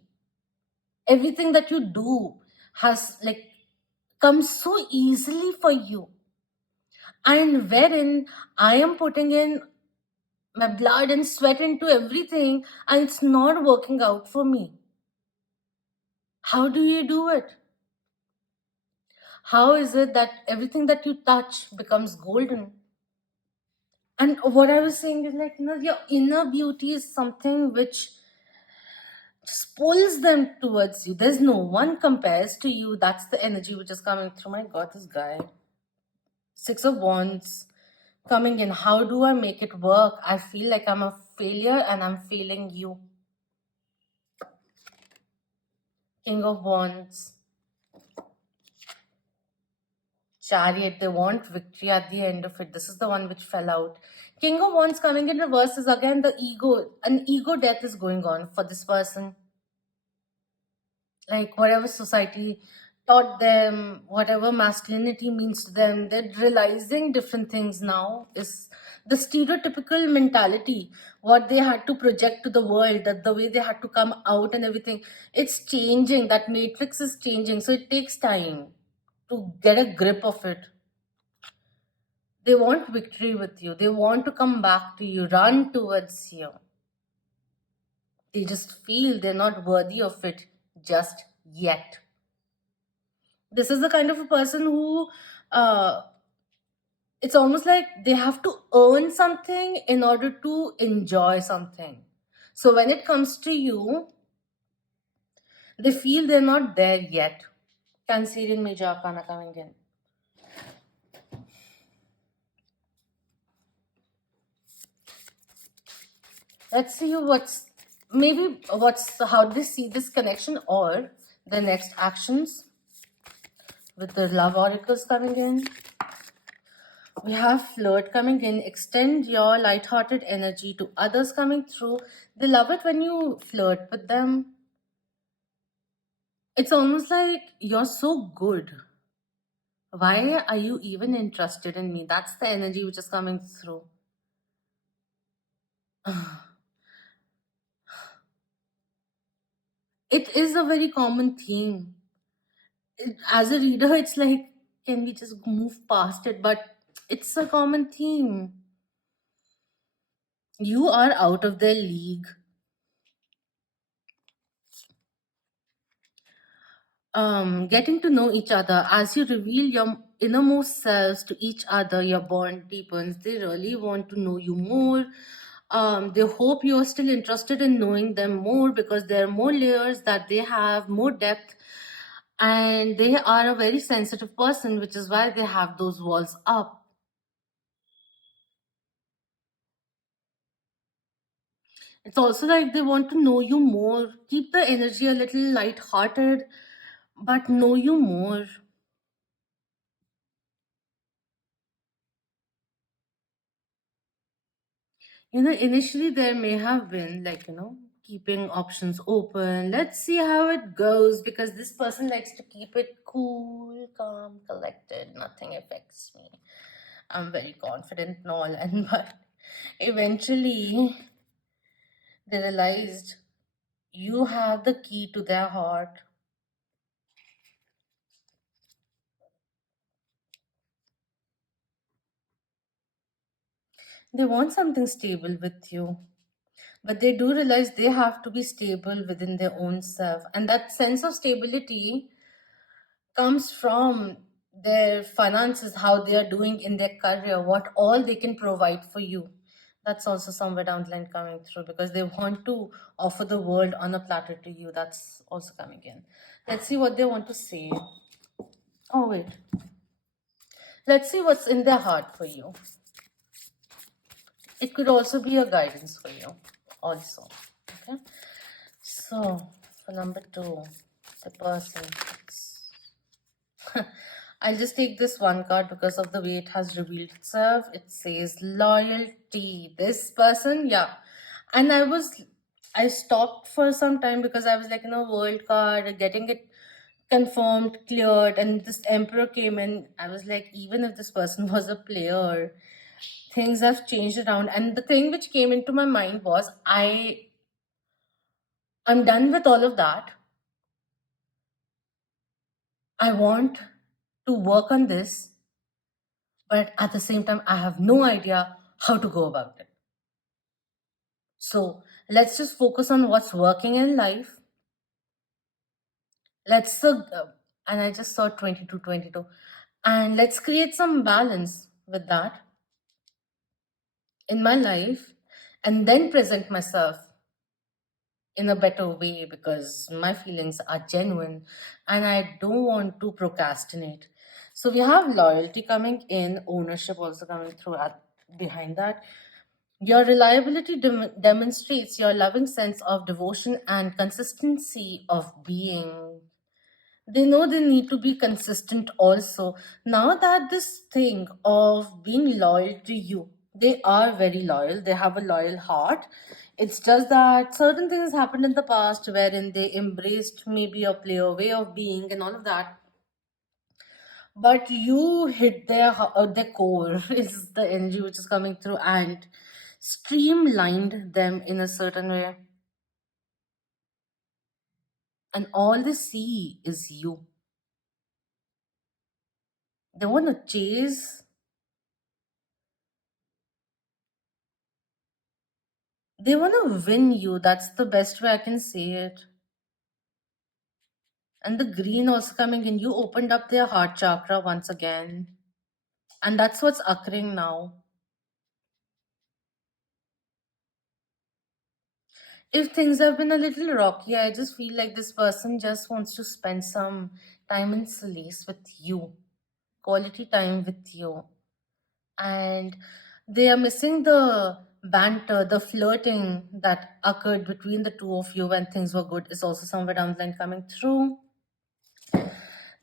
everything that you do has like comes so easily for you. And wherein I am putting in my blood and sweat into everything, and it's not working out for me. How do you do it? How is it that everything that you touch becomes golden? And what I was saying is like, your inner beauty is something which just pulls them towards you. There's no one compares to you. That's the energy which is coming through. My God, this guy. Six of Wands coming in. How do I make it work? I feel like I'm a failure and I'm failing you. King of Wands. Chariot, they want victory at the end of it. This is the one which fell out. King of Wands coming in reverse is again the ego. An ego death is going on for this person. Like whatever society taught them, whatever masculinity means to them, they're realizing different things now. Is the stereotypical mentality, what they had to project to the world, that the way they had to come out and everything, it's changing. That matrix is changing. So it takes time to get a grip of it. They want victory with you. They want to come back to you, run towards you. They just feel they're not worthy of it just yet. This is the kind of a person who, uh, it's almost like they have to earn something in order to enjoy something. So when it comes to you, they feel they're not there yet. Cancerian major arcana coming in. Let's see what's how do they see this connection or the next actions with the love oracles coming in. We have flirt coming in. Extend your light-hearted energy to others coming through. They love it when you flirt with them. It's almost like you're so good. Why are you even interested in me? That's the energy which is coming through. It is a very common theme. As a reader, it's like, can we just move past it? But it's a common theme. You are out of their league. Getting to know each other as you reveal your innermost selves to each other, your bond deepens. They really want to know you more. They hope you're still interested in knowing them more because there are more layers that they have, more depth, and they are a very sensitive person, which is why they have those walls up. It's also like they want to know you more. Keep the energy a little light-hearted, but know you more. Initially there may have been like, keeping options open. Let's see how it goes because this person likes to keep it cool, calm, collected. Nothing affects me. I'm very confident and all, and but eventually they realized you have the key to their heart. They want something stable with you, but they do realize they have to be stable within their own self, and that sense of stability comes from their finances, how they are doing in their career, what all they can provide for you. That's also somewhere down the line coming through because they want to offer the world on a platter to you. That's also coming in. Let's see what they want to say. Oh, wait. Let's see what's in their heart for you. It could also be a guidance for you, also. Okay. So, for number two, the person. I'll just take this one card because of the way it has revealed itself. It says loyalty. This person, yeah. And I stopped for some time because I was like, world card, getting it confirmed, cleared, and this emperor came in. I was like, even if this person was a player, things have changed around. And the thing which came into my mind was, I'm done with all of that. I want to work on this, but at the same time, I have no idea how to go about it. So let's just focus on what's working in life. Let's, and I just saw 22, 22, and let's create some balance with that in my life and then present myself in a better way because my feelings are genuine and I don't want to procrastinate. So we have loyalty coming in, ownership also coming through behind that. Your reliability demonstrates your loving sense of devotion and consistency of being. They know they need to be consistent also. Now that this thing of being loyal to you, They are very loyal. They have a loyal heart. It's just that certain things happened in the past wherein they embraced maybe a player way of being and all of that. But you hit their core is the energy which is coming through and streamlined them in a certain way. And all they see is you. They want to chase, they want to win you. That's the best way I can say it. And the green also coming in, you opened up their heart chakra once again. And that's what's occurring now. If things have been a little rocky, I just feel like this person just wants to spend some time in solace with you, quality time with you. And they are missing the banter, the flirting that occurred between the two of you when things were good, is also somewhere down the line coming through.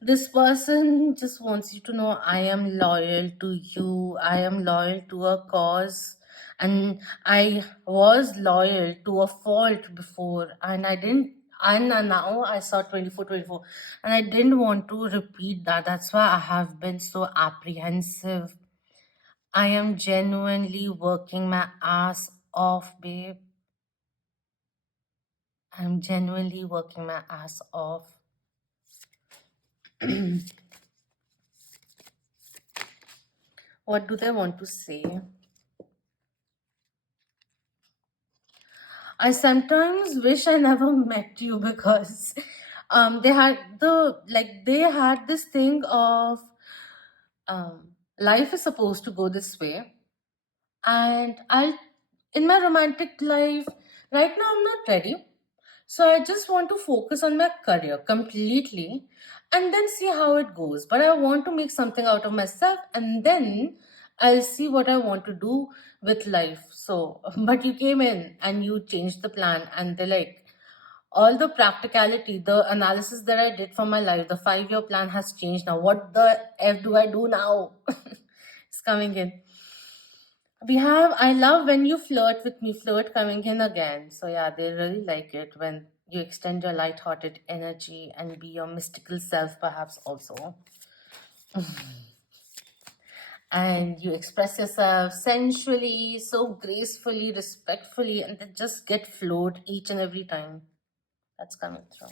This person just wants you to know I am loyal to you, I am loyal to a cause, and I was loyal to a fault before, and I didn't. And now I saw 24, and I didn't want to repeat that. That's why I have been so apprehensive. I am genuinely working my ass off, babe. I'm genuinely working my ass off. What do they want to say? I sometimes wish I never met you because they had this thing of life is supposed to go this way, and I'll in my romantic life right now I'm not ready. So I just want to focus on my career completely and then see how it goes. But I want to make something out of myself and then I'll see what I want to do with life. So, but you came in and you changed the plan, and they're like, all the practicality, the analysis that I did for my life, the 5 year plan has changed now. What the F do I do now? It's coming in. We have, I love when you flirt with me, flirt coming in again. So, yeah, they really like it when you extend your light-hearted energy and be your mystical self, perhaps also. And you express yourself sensually, so gracefully, respectfully, and then just get flowed each and every time. That's coming through.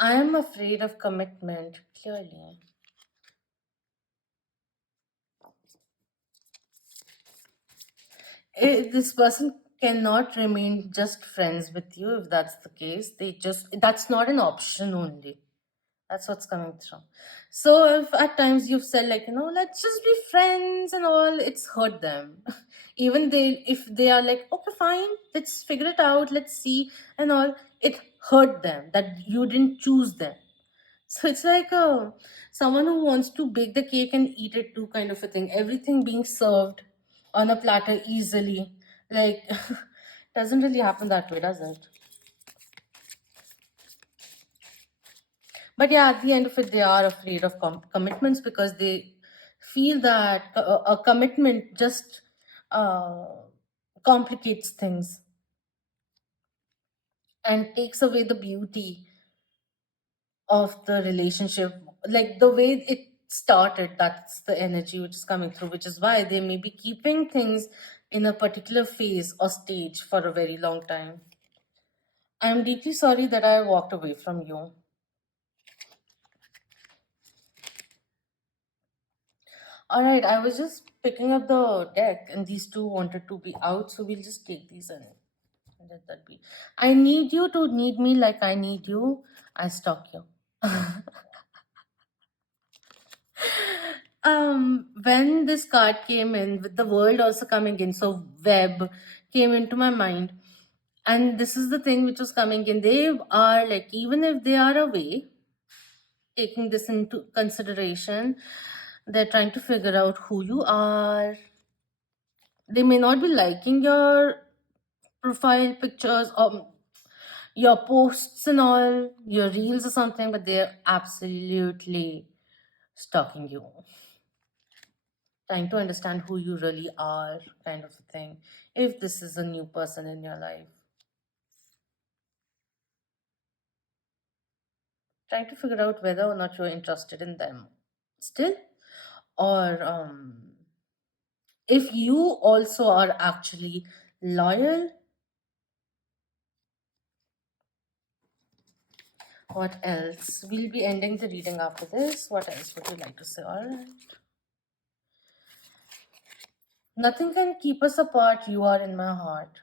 I am afraid of commitment, clearly. This person cannot remain just friends with you if that's the case. That's not an option only. That's what's coming through. So if at times you've said like, let's just be friends and all, it's hurt them. Even if they are like, okay, fine, let's figure it out, let's see and all, it hurt them that you didn't choose them. So it's like someone who wants to bake the cake and eat it too, kind of a thing. Everything being served on a platter easily. Like, doesn't really happen that way, does it? But yeah, at the end of it, they are afraid of commitments because they feel that a commitment just uh, complicates things and takes away the beauty of the relationship. Like the way it started, that's the energy which is coming through, which is why they may be keeping things in a particular phase or stage for a very long time. I'm deeply sorry that I walked away from you. All right, I was just picking up the deck, and these two wanted to be out, so we'll just take these and let that be. I need you to need me like I need you. I stalk you. When this card came in, with the world also coming in, so web came into my mind, and this is the thing which was coming in. They are like, even if they are away, taking this into consideration, they're trying to figure out who you are. They may not be liking your profile pictures or your posts and all, your reels or something, but they're absolutely stalking you, trying to understand who you really are, kind of a thing. If this is a new person in your life, trying to figure out whether or not you're interested in them still, or if you also are actually loyal. What else? We'll be ending the reading after this. What else would you like to say? All right. Nothing can keep us apart. You are in my heart.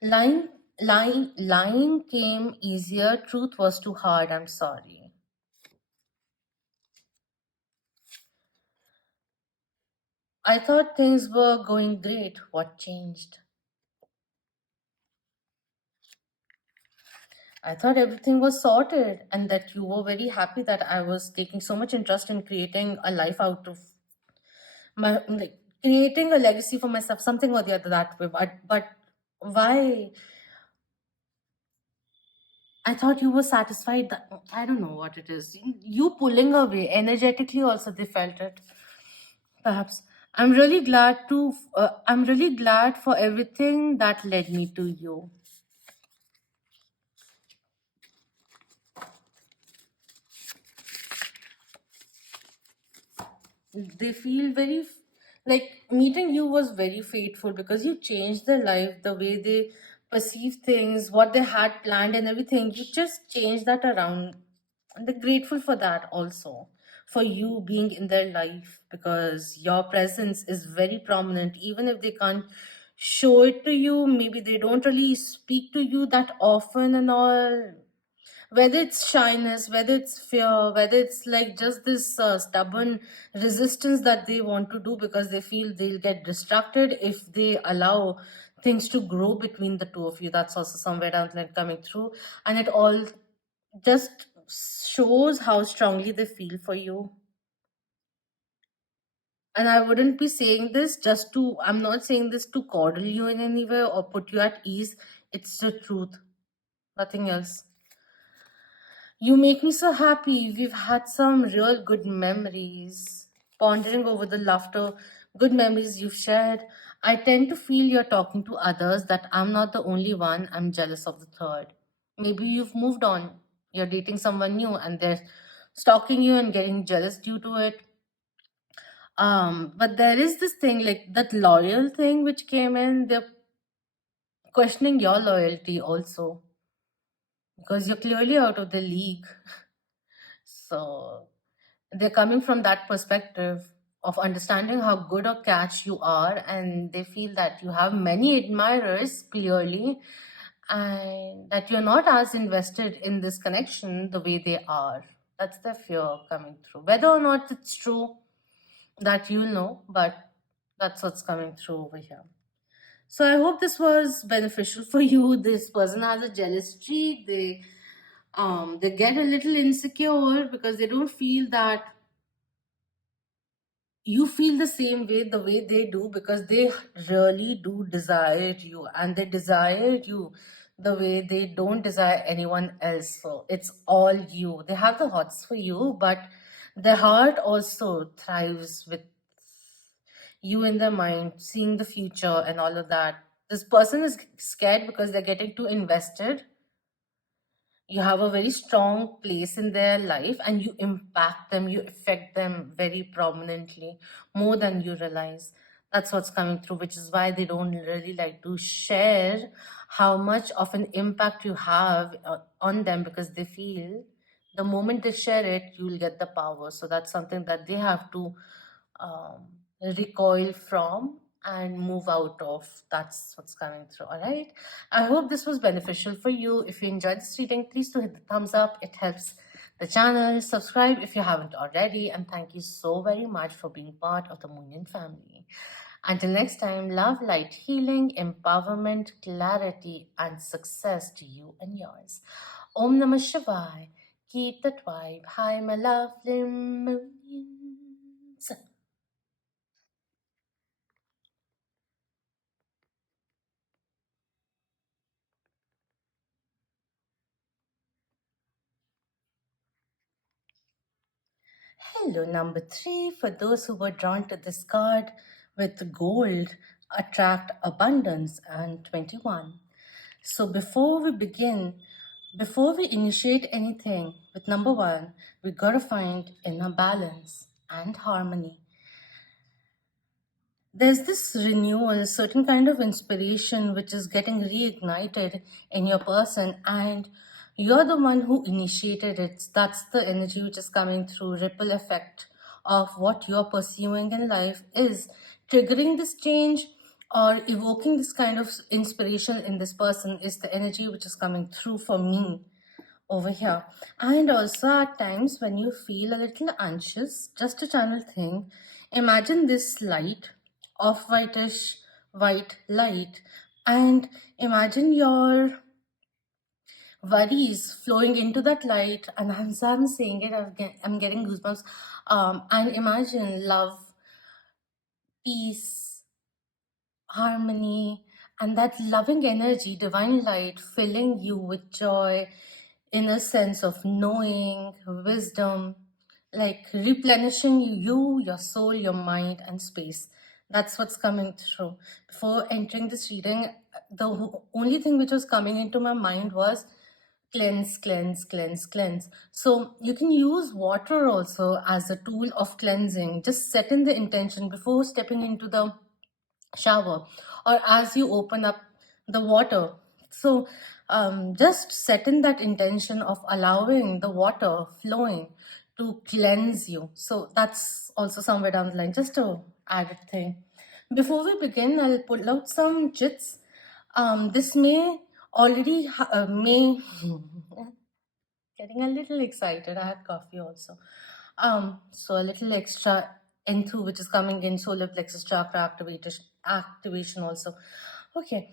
Lying, lying came easier. Truth was too hard. I'm sorry. I thought things were going great. What changed? I thought everything was sorted and that you were very happy that I was taking so much interest in creating a life out of my, like, creating a legacy for myself, something or the other that way. But why? I thought you were satisfied. That, I don't know what it is. You pulling away energetically. Also, they felt it. Perhaps I'm really glad to. I'm really glad for everything that led me to you. They feel very like meeting you was very fateful because you changed their life, the way they perceive things, what they had planned and everything. You just changed that around, and they're grateful for that also, for you being in their life, because your presence is very prominent. Even if they can't show it to you, maybe they don't really speak to you that often and all, whether it's shyness, whether it's fear, whether it's like just this stubborn resistance that they want to do because they feel they'll get distracted if they allow things to grow between the two of you. That's also somewhere down the line coming through, and it all just shows how strongly they feel for you. And I wouldn't be saying this just to, I'm not saying this to coddle you in any way or put you at ease. It's the truth, nothing else. You make me so happy. We've had some real good memories. Pondering over the laughter, good memories you've shared. I tend to feel you're talking to others, that I'm not the only one. I'm jealous of the third. Maybe you've moved on. You're dating someone new and they're stalking you and getting jealous due to it. But there is this thing, like that loyal thing which came in, they're questioning your loyalty also because you're clearly out of the league. So they're coming from that perspective of understanding how good a catch you are, and they feel that you have many admirers clearly, and that you're not as invested in this connection the way they are. That's the fear coming through. Whether or not it's true, that you'll know, but that's what's coming through over here. So I hope this was beneficial for you. This person has a jealous streak. They get a little insecure because they don't feel that you feel the same way, the way they do, because they really do desire you, and they desire you the way they don't desire anyone else. So it's all you. They have the hots for you, but their heart also thrives with you in their mind, seeing the future and all of that. This person is scared because they're getting too invested. You have a very strong place in their life and you impact them, you affect them very prominently, more than you realize. That's what's coming through, which is why they don't really like to share how much of an impact you have on them, because they feel the moment they share it, you'll get the power. So that's something that they have to um, recoil from and move out of. That's what's coming through. All right. I hope this was beneficial for you. If you enjoyed this reading, please do hit the thumbs up. It helps the channel. Subscribe if you haven't already. And thank you so very much for being part of the Moonian family. Until next time, love, light, healing, empowerment, clarity, and success to you and yours. Om Namah Shivaya. Keep that vibe. Hi, my lovely Moonians. Hello, number 3. For those who were drawn to this card with gold, attract abundance, and 21. So before we begin, before we initiate anything with number 1, we gotta find inner balance and harmony. There's this renewal, certain kind of inspiration which is getting reignited in your person, and you're the one who initiated it. That's the energy which is coming through. Ripple effect of what you're pursuing in life is triggering this change or evoking this kind of inspiration in this person is the energy which is coming through for me over here. And also at times when you feel a little anxious, just a channel thing, imagine this light, off whitish white light, and imagine your worries flowing into that light. And as I'm saying it, I'm getting goosebumps. And imagine love, peace, harmony, and that loving energy, divine light, filling you with joy, in a sense of knowing, wisdom, like replenishing you, your soul, your mind, and space. That's what's coming through. Before entering this reading, the only thing which was coming into my mind was cleanse, cleanse, cleanse, cleanse. So you can use water also as a tool of cleansing. Just set in the intention before stepping into the shower or as you open up the water. So just set in that intention of allowing the water flowing to cleanse you. So that's also somewhere down the line, just a added thing. Before we begin, I'll pull out some chits. This may already may getting a little excited. I had coffee also. So a little extra into which is coming in, solar plexus chakra activation also. Okay,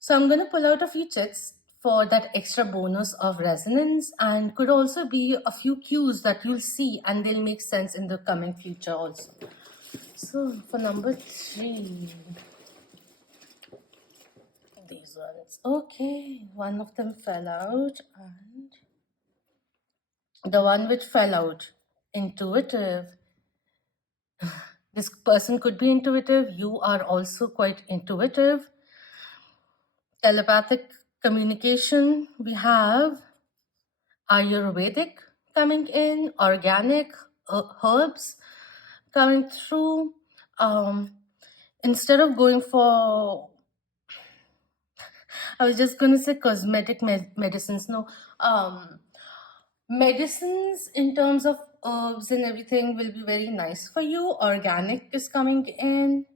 so I'm gonna pull out a few chits for that extra bonus of resonance, and could also be a few cues that you'll see and they'll make sense in the coming future also. So for number 3, these ones. Okay, one of them fell out, and the one which fell out, intuitive. This person could be intuitive. You are also quite intuitive. Telepathic communication. We have Ayurvedic coming in, organic herbs coming through. Instead of going for, I was just going to say cosmetic medicines. No, medicines in terms of herbs and everything will be very nice for you. Organic is coming in.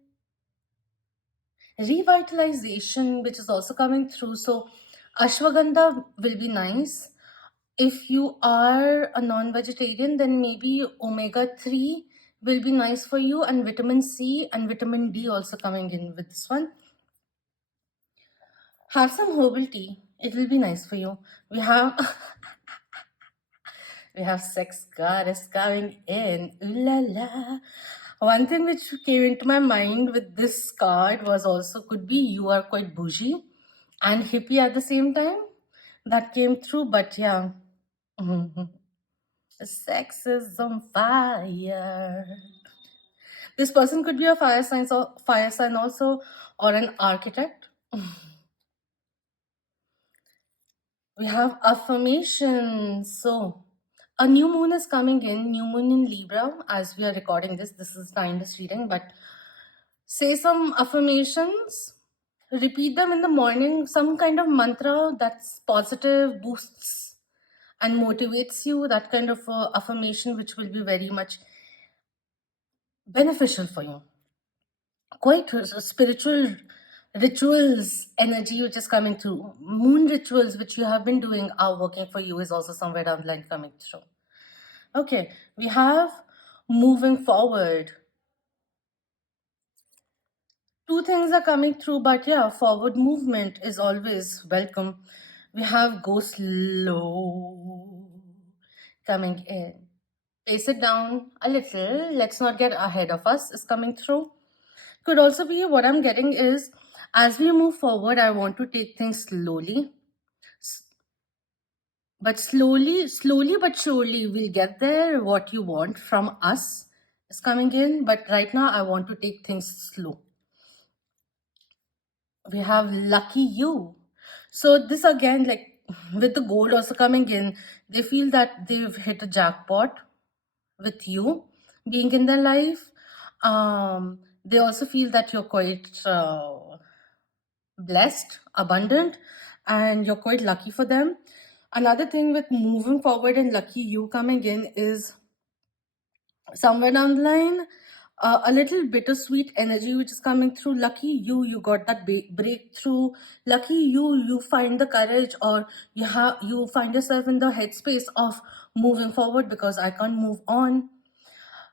Revitalization, which is also coming through. So ashwagandha will be nice. If you are a non-vegetarian, then maybe omega-3 will be nice for you, and vitamin C and vitamin D also coming in with this one. Have some herbal tea. It will be nice for you. We have we have sex goddess coming in. Ooh la la. One thing which came into my mind with this card was also could be you are quite bougie and hippie at the same time. That came through, but yeah. Sex is on fire. This person could be a fire sign also, or an architect. We have affirmations. So a new moon is coming in, new moon in Libra. As we are recording this is timeless reading, but say some affirmations, repeat them in the morning, some kind of mantra that's positive, boosts and motivates you, that kind of affirmation which will be very much beneficial for you. Quite spiritual rituals energy which is coming through. Moon rituals which you have been doing are working for you is also somewhere down the line coming through. Okay, we have moving forward. Two things are coming through, but yeah, forward movement is always welcome. We have go slow coming in. Pace it down a little. Let's not get ahead of us is coming through. Could also be what I'm getting is as we move forward, I want to take things slowly. But slowly but surely, we'll get there. What you want from us is coming in. But right now, I want to take things slow. We have lucky you. So this again, like with the gold also coming in, they feel that they've hit a jackpot with you being in their life. They also feel that you're quite blessed, abundant, and you're quite lucky for them. Another thing with moving forward and lucky you coming in is somewhere down the line, a little bittersweet energy which is coming through. Lucky you, you got that breakthrough. Lucky you, you find the courage, or you find yourself in the headspace of moving forward because I can't move on.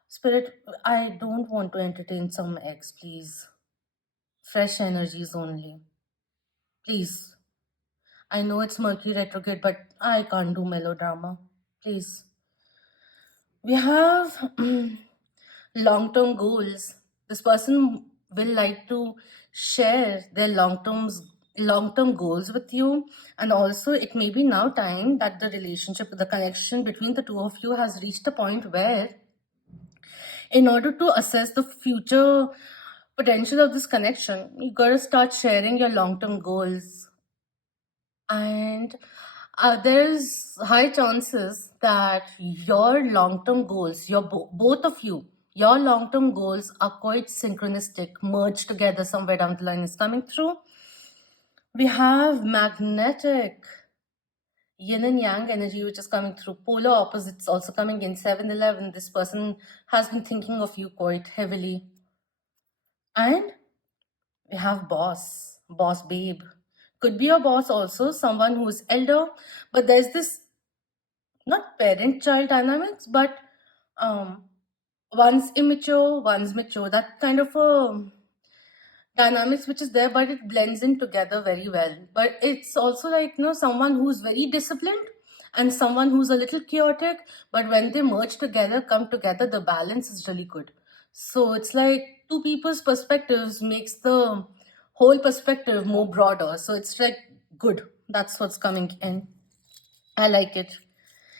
Spirit, I don't want to entertain some ex, please. Fresh energies only. Please. I know it's Mercury retrograde, but I can't do melodrama. Please. We have long-term goals. This person will like to share their long-term goals with you, and also it may be now time that the relationship, the connection between the two of you has reached a point where, in order to assess the future potential of this connection, you gotta start sharing your long-term goals. And there's high chances that your long-term goals, your both of you, your long-term goals are quite synchronistic, merged together somewhere down the line is coming through. We have magnetic yin and yang energy which is coming through. Polar opposites also coming in. 7-11. This person has been thinking of you quite heavily. And we have boss babe. Could be a boss also, someone who's elder, but there's this not parent-child dynamics, but one's immature, one's mature. That kind of a dynamics which is there, but it blends in together very well. But it's also like, someone who's very disciplined and someone who's a little chaotic, but when they merge together, come together, the balance is really good. So it's like two people's perspectives makes the whole perspective more broader. So it's like good. That's what's coming in. I like it.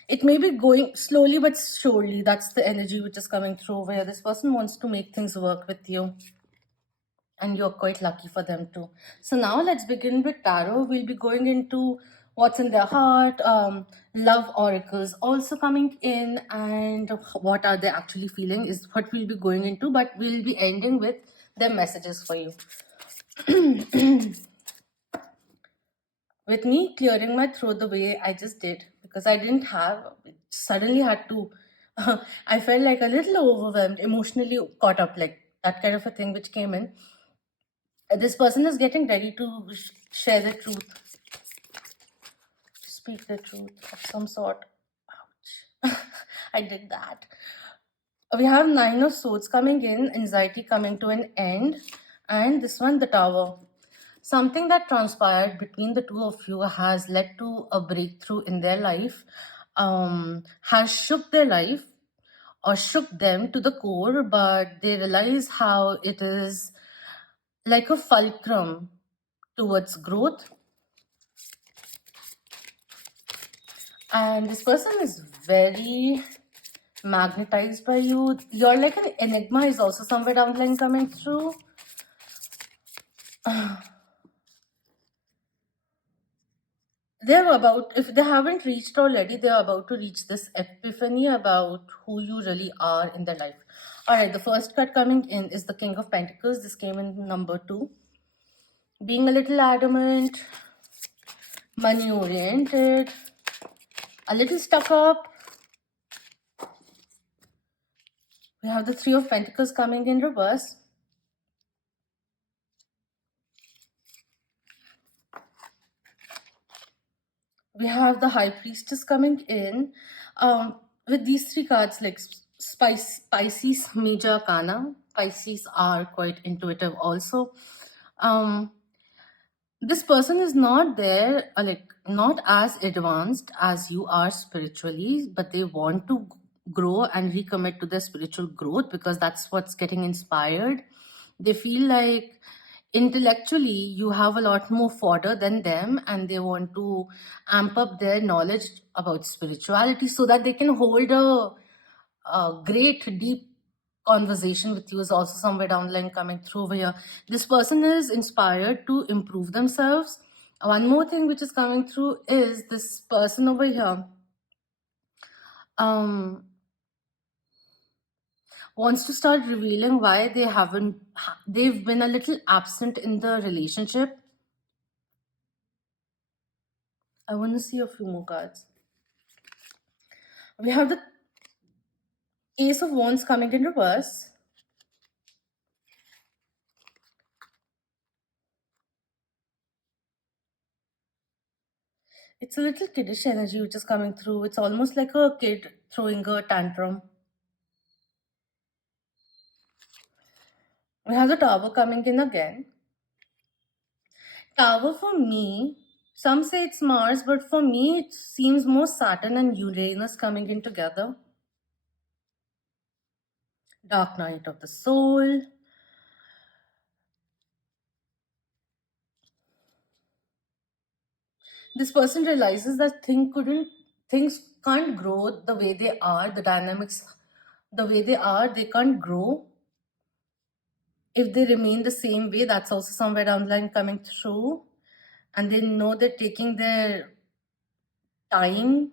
It may be going slowly but surely. That's the energy which is coming through, where this person wants to make things work with you. And you're quite lucky for them too. So now let's begin with tarot. We'll be going into what's in their heart, love oracles also coming in, and what are they actually feeling is what we'll be going into, but we'll be ending with their messages for you. With me clearing my throat the way I just did, because I didn't have, suddenly had to, I felt like a little overwhelmed, emotionally caught up, like that kind of a thing which came in. This person is getting ready to share the truth, speak the truth of some sort. Ouch. I did that. We have 9 of Swords coming in, anxiety coming to an end, and this one, the Tower. Something that transpired between the two of you has led to a breakthrough in their life, has shook their life or shook them to the core, but they realize how it is like a fulcrum towards growth. And this person is very magnetized by you. You're like an enigma is also somewhere down the line coming through. They're about, if they haven't reached already, they're about to reach this epiphany about who you really are in their life. All right, the first card coming in is the King of Pentacles. This came in number 2. Being a little adamant, money oriented, a little stuck up. We have the 3 of Pentacles coming in reverse. We have the High Priestess coming in. With these 3 cards, like Pisces, Major Arcana. Pisces are quite intuitive also. This person is not there, like not as advanced as you are spiritually, but they want to grow and recommit to their spiritual growth because that's what's getting inspired. They feel like Intellectually you have a lot more fodder than them, and they want to amp up their knowledge about spirituality so that they can hold a great deep conversation with you, is also somewhere down the line coming through over here. This person is inspired to improve themselves. One more thing which is coming through is this person over here um wants to start revealing why they've been a little absent in the relationship. I want to see a few more cards. We have the Ace of Wands coming in reverse. It's a little kiddish energy which is coming through. It's almost like a kid throwing a tantrum. We have the Tower coming in again. Tower for me, some say it's Mars, but for me it seems more Saturn and Uranus coming in together. Dark Night of the Soul. This person realizes that things can't grow the way they are, the dynamics the way they are, they can't grow if they remain the same way. That's also somewhere down the line coming through. And they know they're taking their time,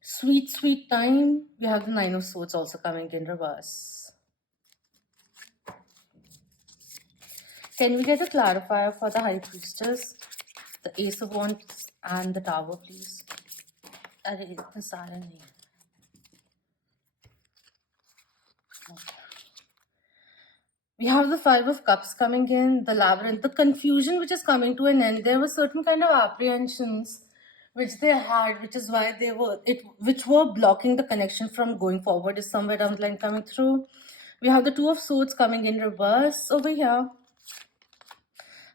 sweet time. We have the Nine of Swords also coming in reverse. Can we get a clarifier for the High Priestess, the Ace of Wands, and the Tower, please? अरे इतने सारे नहीं हैं. We have the Five of Cups coming in, the Labyrinth, the confusion which is coming to an end. There were certain kind of apprehensions which they had, which is why which were blocking the connection from going forward, is somewhere down the line coming through. We have the Two of Swords coming in reverse over here.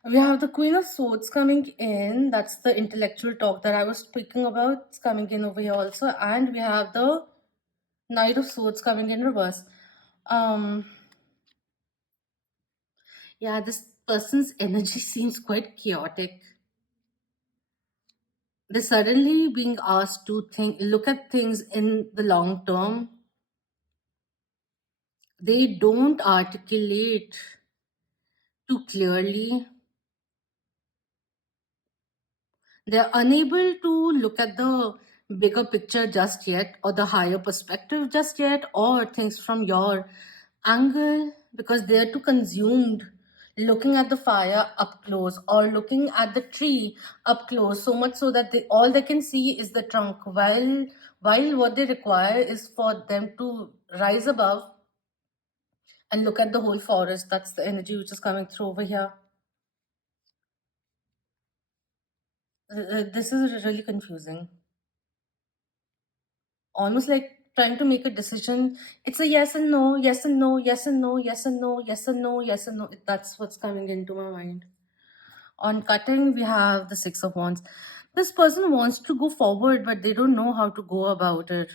We have the Queen of Swords coming in. That's the intellectual talk that I was speaking about. It's coming in over here also. And we have the Knight of Swords coming in reverse. Yeah, this person's energy seems quite chaotic. They're suddenly being asked to look at things in the long term. They don't articulate too clearly. They're unable to look at the bigger picture just yet, or the higher perspective just yet, or things from your angle, because they're too consumed looking at the fire up close or looking at the tree up close, so much so that all they can see is the trunk, while what they require is for them to rise above and look at the whole forest. That's the energy which is coming through over here. This is really confusing. Almost like trying to make a decision. It's a yes and no, yes and no, yes and no, yes and no, yes and no, yes and no. That's what's coming into my mind. On cutting, we have the Six of Wands. This person wants to go forward, but they don't know how to go about it.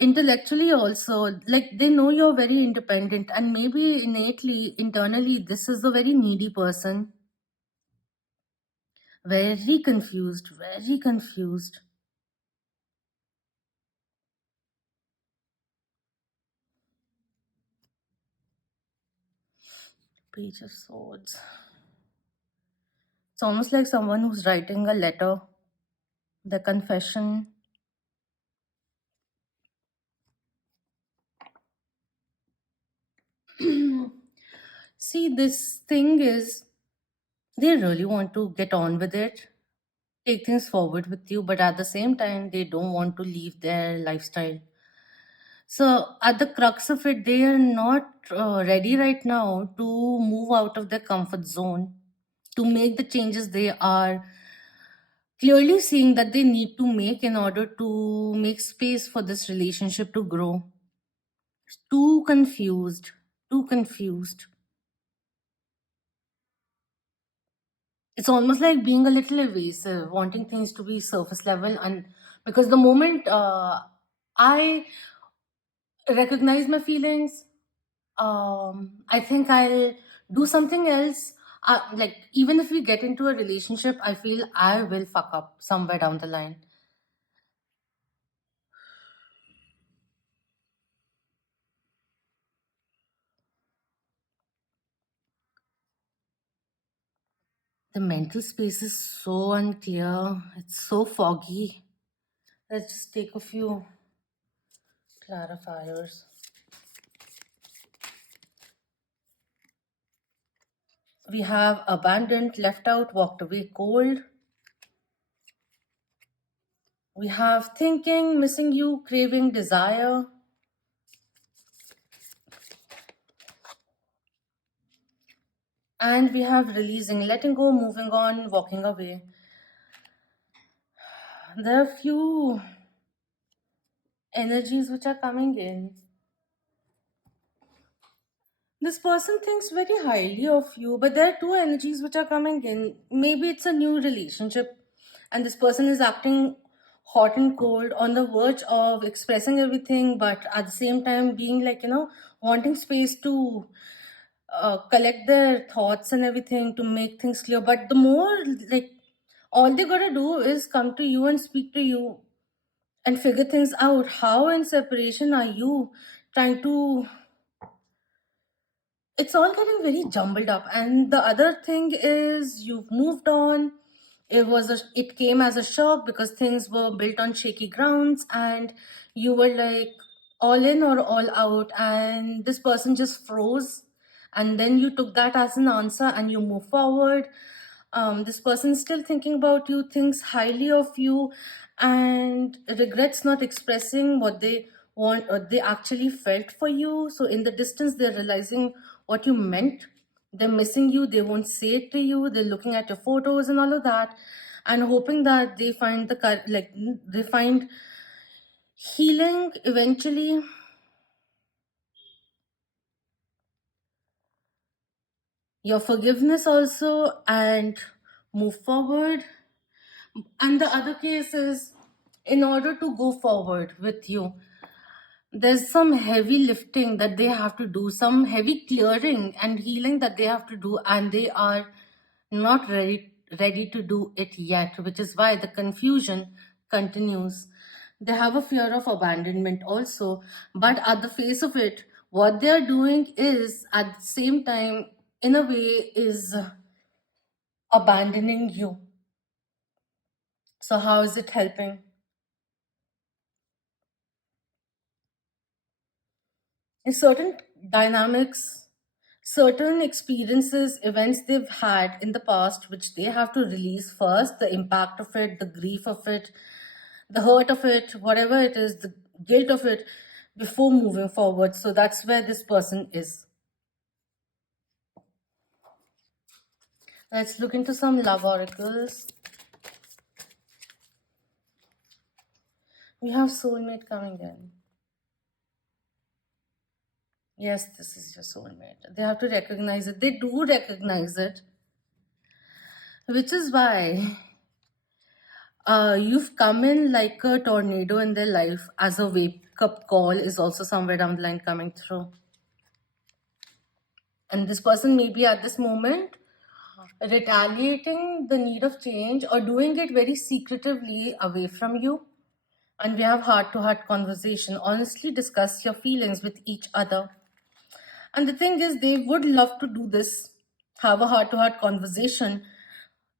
Intellectually also, like they know you're very independent, and maybe innately, internally, this is a very needy person. Very confused, very confused. Page of Swords. It's almost like someone who's writing a letter, the confession. See, this thing is, they really want to get on with it, take things forward with you, but at the same time, they don't want to leave their lifestyle. So, at the crux of it, they are not ready right now to move out of their comfort zone, to make the changes they are clearly seeing that they need to make in order to make space for this relationship to grow. Too confused, too confused. It's almost like being a little evasive, wanting things to be surface level. And because the moment I recognize my feelings, I think I'll do something else. Like, even if we get into a relationship, I feel I will fuck up somewhere down the line. The mental space is so unclear. It's so foggy. Let's just take a few clarifiers. We have abandoned, left out, walked away cold. We have thinking, missing you, craving, desire. And we have releasing, letting go, moving on, walking away. There are few energies which are coming in. This person thinks very highly of you, but there are two energies which are coming in. Maybe it's a new relationship, and this person is acting hot and cold, on the verge of expressing everything, but at the same time being like, wanting space to collect their thoughts and everything to make things clear. But the more, like, all they gotta do is come to you and speak to you and figure things out. How in separation are you trying to, it's all getting very jumbled up. And the other thing is, you've moved on. It came as a shock because things were built on shaky grounds, and you were like all in or all out, and this person just froze, and then you took that as an answer and you move forward. This person is still thinking about you, thinks highly of you, and regrets not expressing what they want or they actually felt for you. So in the distance, they're realizing what you meant. They're missing you. They won't say it to you. They're looking at your photos and all of that, and hoping that they find they find healing eventually. Your forgiveness also, and move forward. And the other case is, in order to go forward with you, there's some heavy lifting that they have to do, some heavy clearing and healing that they have to do, and they are not ready to do it yet, which is why the confusion continues. They have a fear of abandonment also, but at the face of it, what they are doing is at the same time, in a way, is abandoning you. So how is it helping? In certain dynamics, certain experiences, events they've had in the past, which they have to release first, the impact of it, the grief of it, the hurt of it, whatever it is, the guilt of it, before moving forward. So that's where this person is. Let's look into some love oracles. We have soulmate coming in. Yes, this is your soulmate. They have to recognize it. They do recognize it, which is why you've come in like a tornado in their life, as a wake up call is also somewhere down the line coming through. And this person may be at this moment retaliating the need of change or doing it very secretively away from you. And we have heart to heart conversation. Honestly, discuss your feelings with each other. And the thing is, they would love to do this, have a heart to heart conversation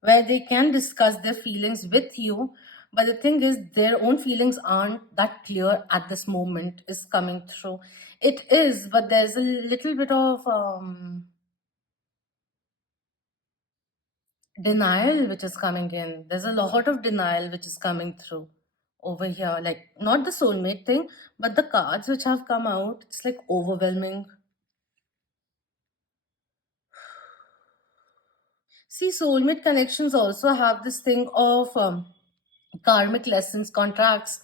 where they can discuss their feelings with you. But the thing is, their own feelings aren't that clear at this moment, is coming through. It is, but there's a little bit of denial which is coming in. There's a lot of denial which is coming through over here. Like, not the soulmate thing, but the cards which have come out, it's like overwhelming. See, soulmate connections also have this thing of karmic lessons, contracts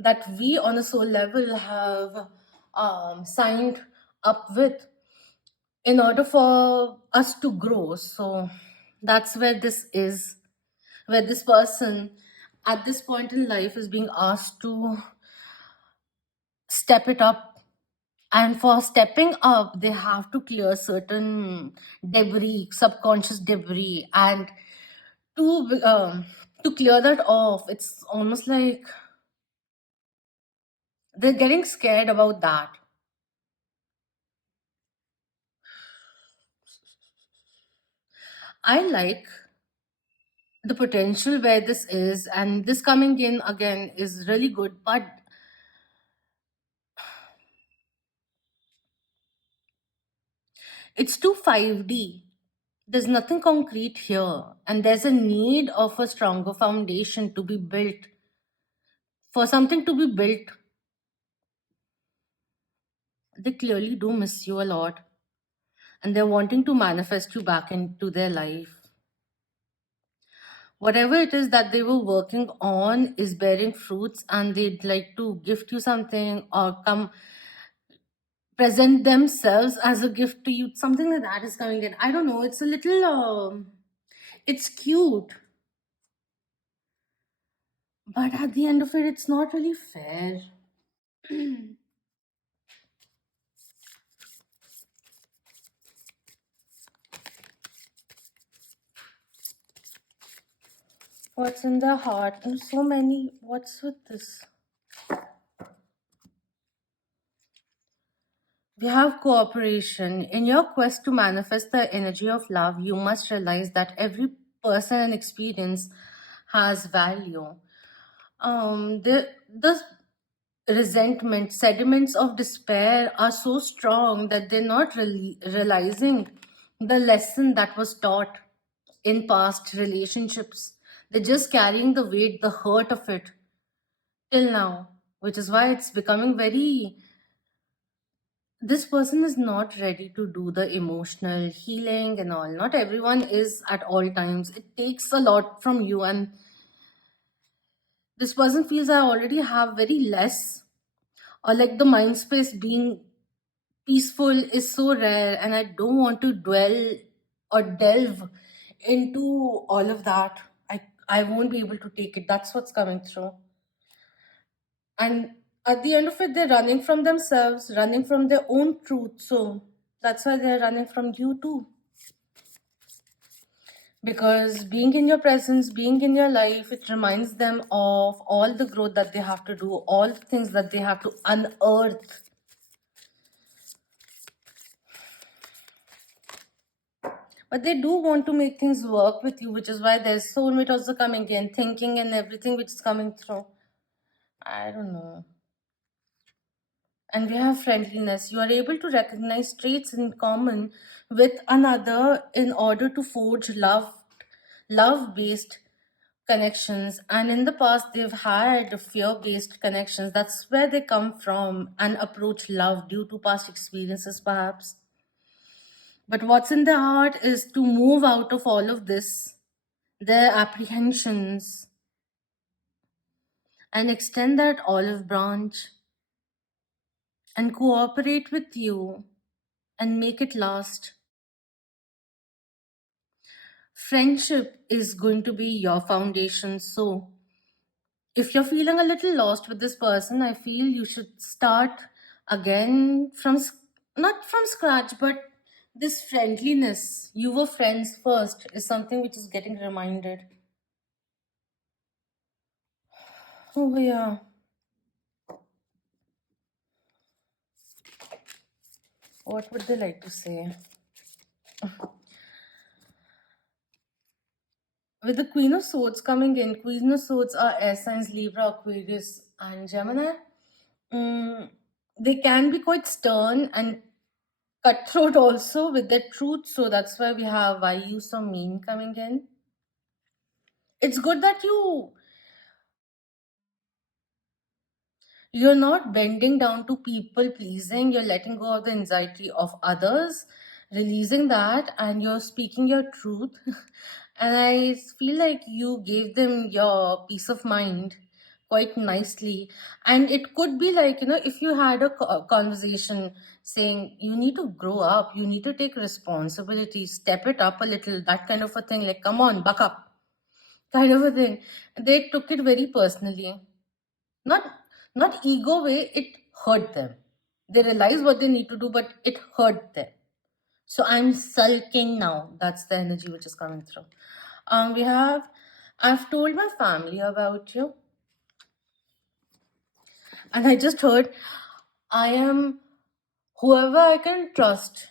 that we on a soul level have signed up with in order for us to grow. So that's where this is, where this person at this point in life is being asked to step it up, And for stepping up, they have to clear certain debris, subconscious debris, and to to clear that off, it's almost like they're getting scared about that. I like the potential where this is, and this coming in again is really good, but it's too 5D. There's nothing concrete here, and there's a need of a stronger foundation to be built. For something to be built, they clearly do miss you a lot, and they're wanting to manifest you back into their life. Whatever it is that they were working on is bearing fruits, and they'd like to gift you something or come present themselves as a gift to you. Something like that is coming in. I don't know. It's a little, it's cute, but at the end of it, it's not really fair. What's in the heart? There's so many. What's with this? We have cooperation. In your quest to manifest the energy of love, you must realize that every person and experience has value. The resentment, sediments of despair are so strong that they're not really realizing the lesson that was taught in past relationships. They're just carrying the weight, the hurt of it till now, which is why it's becoming very. This person is not ready to do the emotional healing and all. Not everyone is at all times. It takes a lot from you, and this person feels I already have very less, or like the mind space being peaceful is so rare, and I don't want to dwell or delve into all of that. I won't be able to take it. That's what's coming through. And at the end of it, they're running from themselves, running from their own truth. So that's why they're running from you too. Because being in your presence, being in your life, it reminds them of all the growth that they have to do, all the things that they have to unearth. But they do want to make things work with you, which is why there's soulmate also coming in, thinking and everything which is coming through. I don't know. And we have friendliness. You are able to recognize traits in common with another in order to forge love based connections. And in the past, they've had fear based connections. That's where they come from and approach love due to past experiences, perhaps. But what's in their heart is to move out of all of this, their apprehensions, and extend that olive branch and cooperate with you and make it last. Friendship is going to be your foundation. So, if you're feeling a little lost with this person, I feel you should start again from not from scratch, but this friendliness. You were friends first is something which is getting reminded. Oh, yeah. What would they like to say? With the Queen of Swords coming in, Queen of Swords are air signs Libra, Aquarius, and Gemini. Mm, they can be quite stern and cutthroat also with their truth. So that's why we have Why You So Mean coming in. It's good that you're not bending down to people pleasing. You're letting go of the anxiety of others, releasing that, and you're speaking your truth. And I feel like you gave them your peace of mind quite nicely. And it could be like, if you had a conversation saying, you need to grow up, you need to take responsibility, step it up a little, that kind of a thing, like, come on, buck up, kind of a thing. They took it very personally. Not not ego way, it hurt them. They realize what they need to do, but it hurt them. So I'm sulking now. That's the energy which is coming through. I've told my family about you, and I just heard I am whoever I can trust.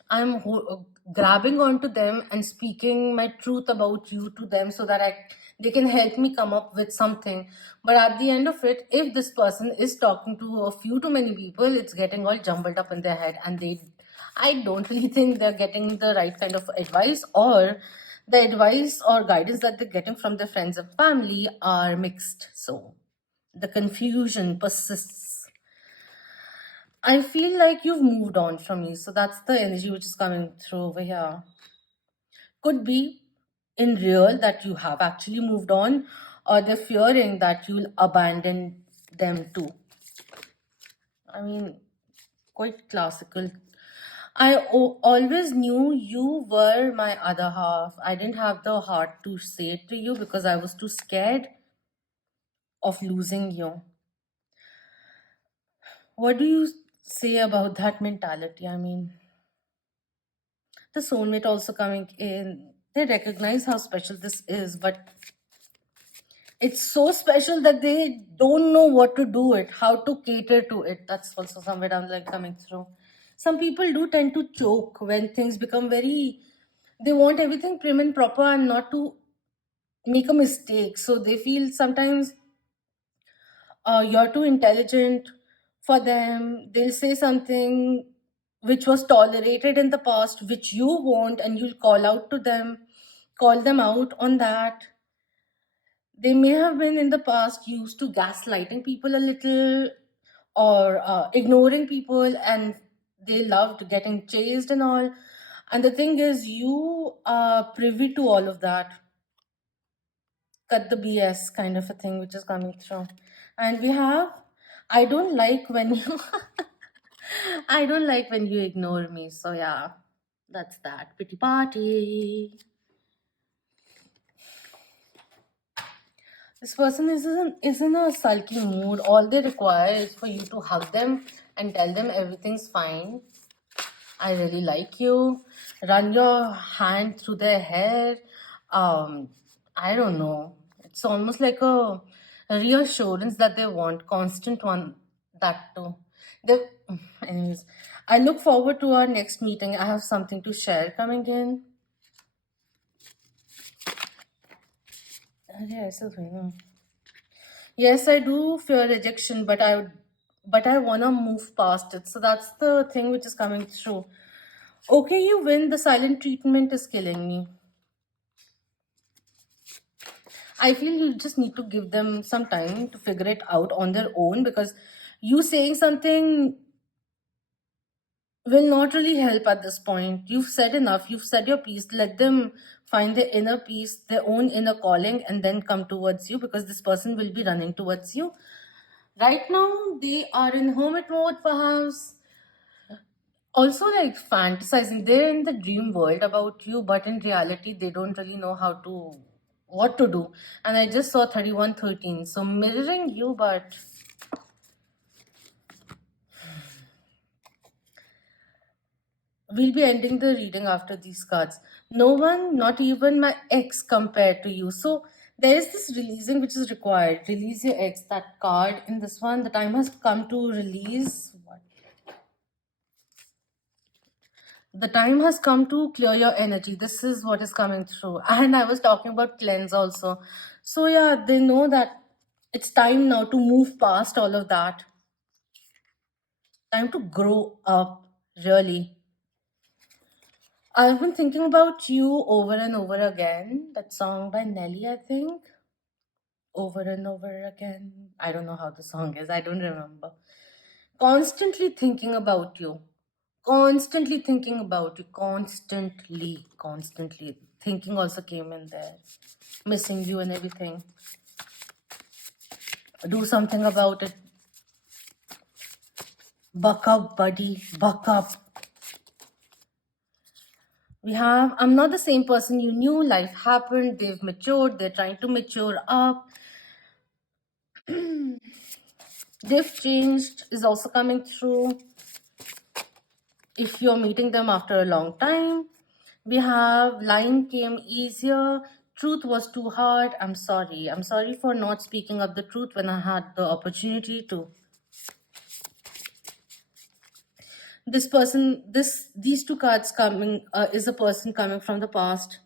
Grabbing onto them and speaking my truth about you to them so that they can help me come up with something. But at the end of it, if this person is talking to a few too many people, it's getting all jumbled up in their head, and I don't really think they're getting the right kind of advice, or the advice or guidance that they're getting from their friends and family are mixed. So the confusion persists. I feel like you've moved on from me. So that's the energy which is coming through over here. Could be in real that you have actually moved on, or they're fearing that you'll abandon them too. I mean, quite classical. Always knew you were my other half. I didn't have the heart to say it to you because I was too scared of losing you. What do you say about that mentality? I mean, the soulmate also coming in, they recognize how special this is, but it's so special that they don't know what to do it, how to cater to it. That's also somewhere I'm like coming through. Some people do tend to choke when things become very, they want everything prim and proper and not to make a mistake. So they feel sometimes you're too intelligent for them. They'll say something which was tolerated in the past, which you want, and you'll call out to them, call them out on that. They may have been in the past used to gaslighting people a little, or ignoring people, and they loved getting chased and all. And the thing is, you are privy to all of that. Cut the BS kind of a thing which is coming through. And we have, I don't like when you, I don't like when you ignore me. So yeah, that's that. Pity party. This person is in a sulky mood. All they require is for you to hug them and tell them everything's fine. I really like you. Run your hand through their hair. I don't know. It's almost like a reassurance that they want, constant one. That too. They, anyways, I look forward to our next meeting. I have something to share coming in. Yes, yes, I do fear rejection, but I wanna move past it. So that's the thing which is coming through. Okay, you win. The silent treatment is killing me. I feel you just need to give them some time to figure it out on their own, because you saying something will not really help at this point. You've said enough. You've said your piece. Let them find their inner peace, their own inner calling, and then come towards you, because this person will be running towards you. Right now, they are in hermit mode, perhaps. Also, like fantasizing. They're in the dream world about you, but in reality, they don't really know what to do. And I just saw 3113. So mirroring you, but we'll be ending the reading after these cards. No one, not even my ex, compared to you. So there is this releasing which is required. Release your ex. That card in this one, the time has come to release. What? The time has come to clear your energy. This is what is coming through. And I was talking about cleanse also. So yeah, they know that it's time now to move past all of that. Time to grow up, really. I've been thinking about you over and over again. That song by Nelly, I think. Over and over again. I don't know how the song is. I don't remember. Constantly thinking about you. Constantly thinking about you. Constantly. Thinking also came in there. Missing you and everything. Do something about it. Buck up, buddy. Buck up. I'm not the same person you knew. Life happened. They've matured. They're trying to mature up. They've changed is also coming through. if you're meeting them after a long time. We have line came easier. Truth was too hard. I'm sorry. I'm sorry for not speaking up the truth when I had the opportunity to. This person, these two cards coming is a person coming from the past.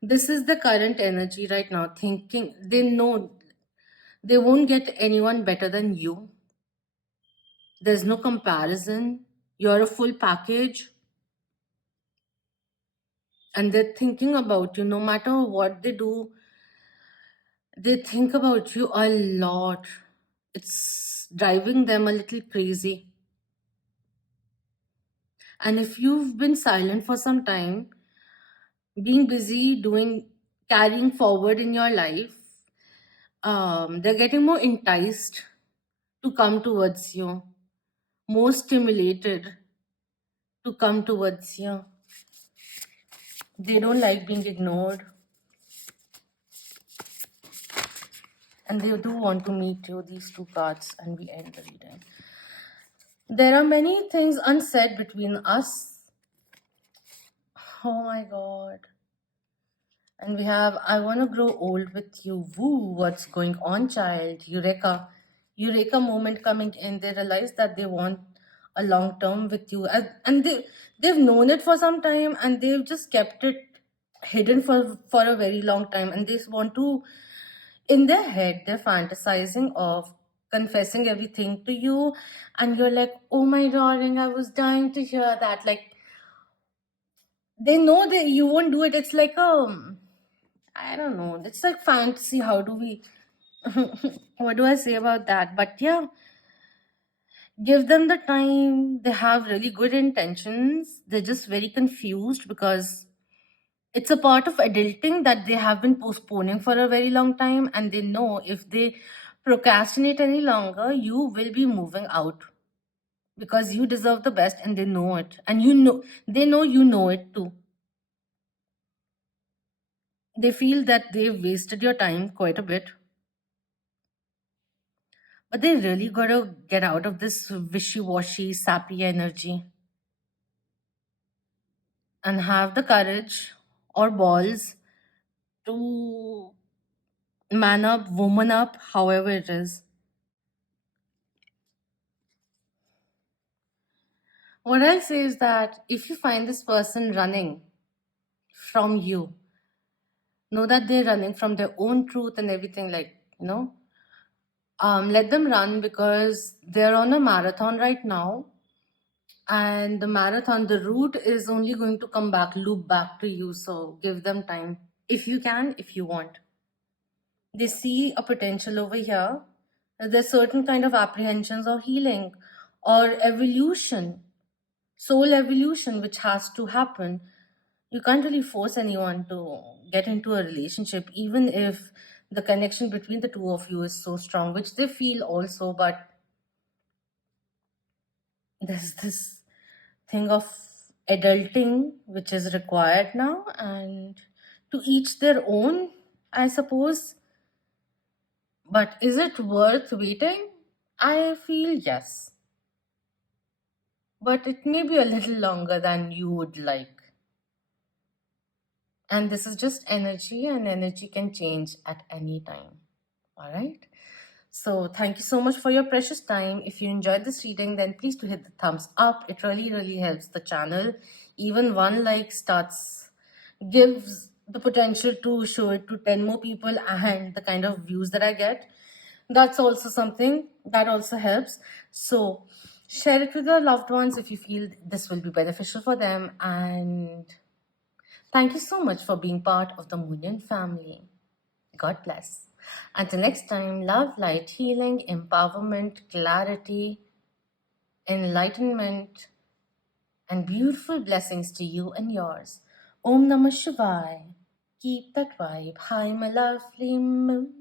This is the current energy right now, thinking they know they won't get anyone better than you. There's no comparison. You're a full package. And they're thinking about you no matter what they do. They think about you a lot. It's driving them a little crazy. And if you've been silent for some time, being busy doing carrying forward in your life, they're getting more enticed to come towards you, more stimulated to come towards you. They don't like being ignored, and they do want to meet you. These two cards, and we end the reading. There are many things unsaid between us. Oh my god. And we have, I want to grow old with you. Woo, what's going on, child? Eureka. Eureka moment coming in. They realize that they want a long term with you. And they've known it for some time, and they've just kept it hidden for a very long time. And they want to, in their head, they're fantasizing of confessing everything to you. And you're like, oh my darling, I was dying to hear that. Like, they know that you won't do it. It's like I don't know. It's like fantasy. How do we? What do I say about that? But yeah, give them the time. They have really good intentions. They're just very confused because it's a part of adulting that they have been postponing for a very long time, and they know if they procrastinate any longer, you will be moving out because you deserve the best, and they know it, and they know you know it too. They feel that they've wasted your time quite a bit. But they really gotta get out of this wishy-washy, sappy energy and have the courage or balls to man up, woman up, however it is. What I'll say is that if you find this person running from you, know that they're running from their own truth and everything, like, let them run because they're on a marathon right now. And the marathon, the route is only going to come back, loop back to you. So give them time if you can, if you want. They see a potential over here. There's certain kind of apprehensions or healing or evolution, soul evolution, which has to happen. You can't really force anyone to get into a relationship, even if the connection between the two of you is so strong, which they feel also. But there's this thing of adulting which is required now, and to each their own, I suppose. But is it worth waiting? I feel yes, but it may be a little longer than you would like. And this is just energy, and energy can change at any time. All right. So thank you so much for your precious time. If you enjoyed this reading, then please do hit the thumbs up. It really, really helps the channel. Even one like gives the potential to show it to 10 more people, and the kind of views that I get, that's also something that also helps. So share it with your loved ones if you feel this will be beneficial for them. And thank you so much for being part of the Moonian family. God bless. Until next time, love, light, healing, empowerment, clarity, enlightenment, and beautiful blessings to you and yours. Om Namah Shivaya. Keep that vibe. Hi, my lovely moon.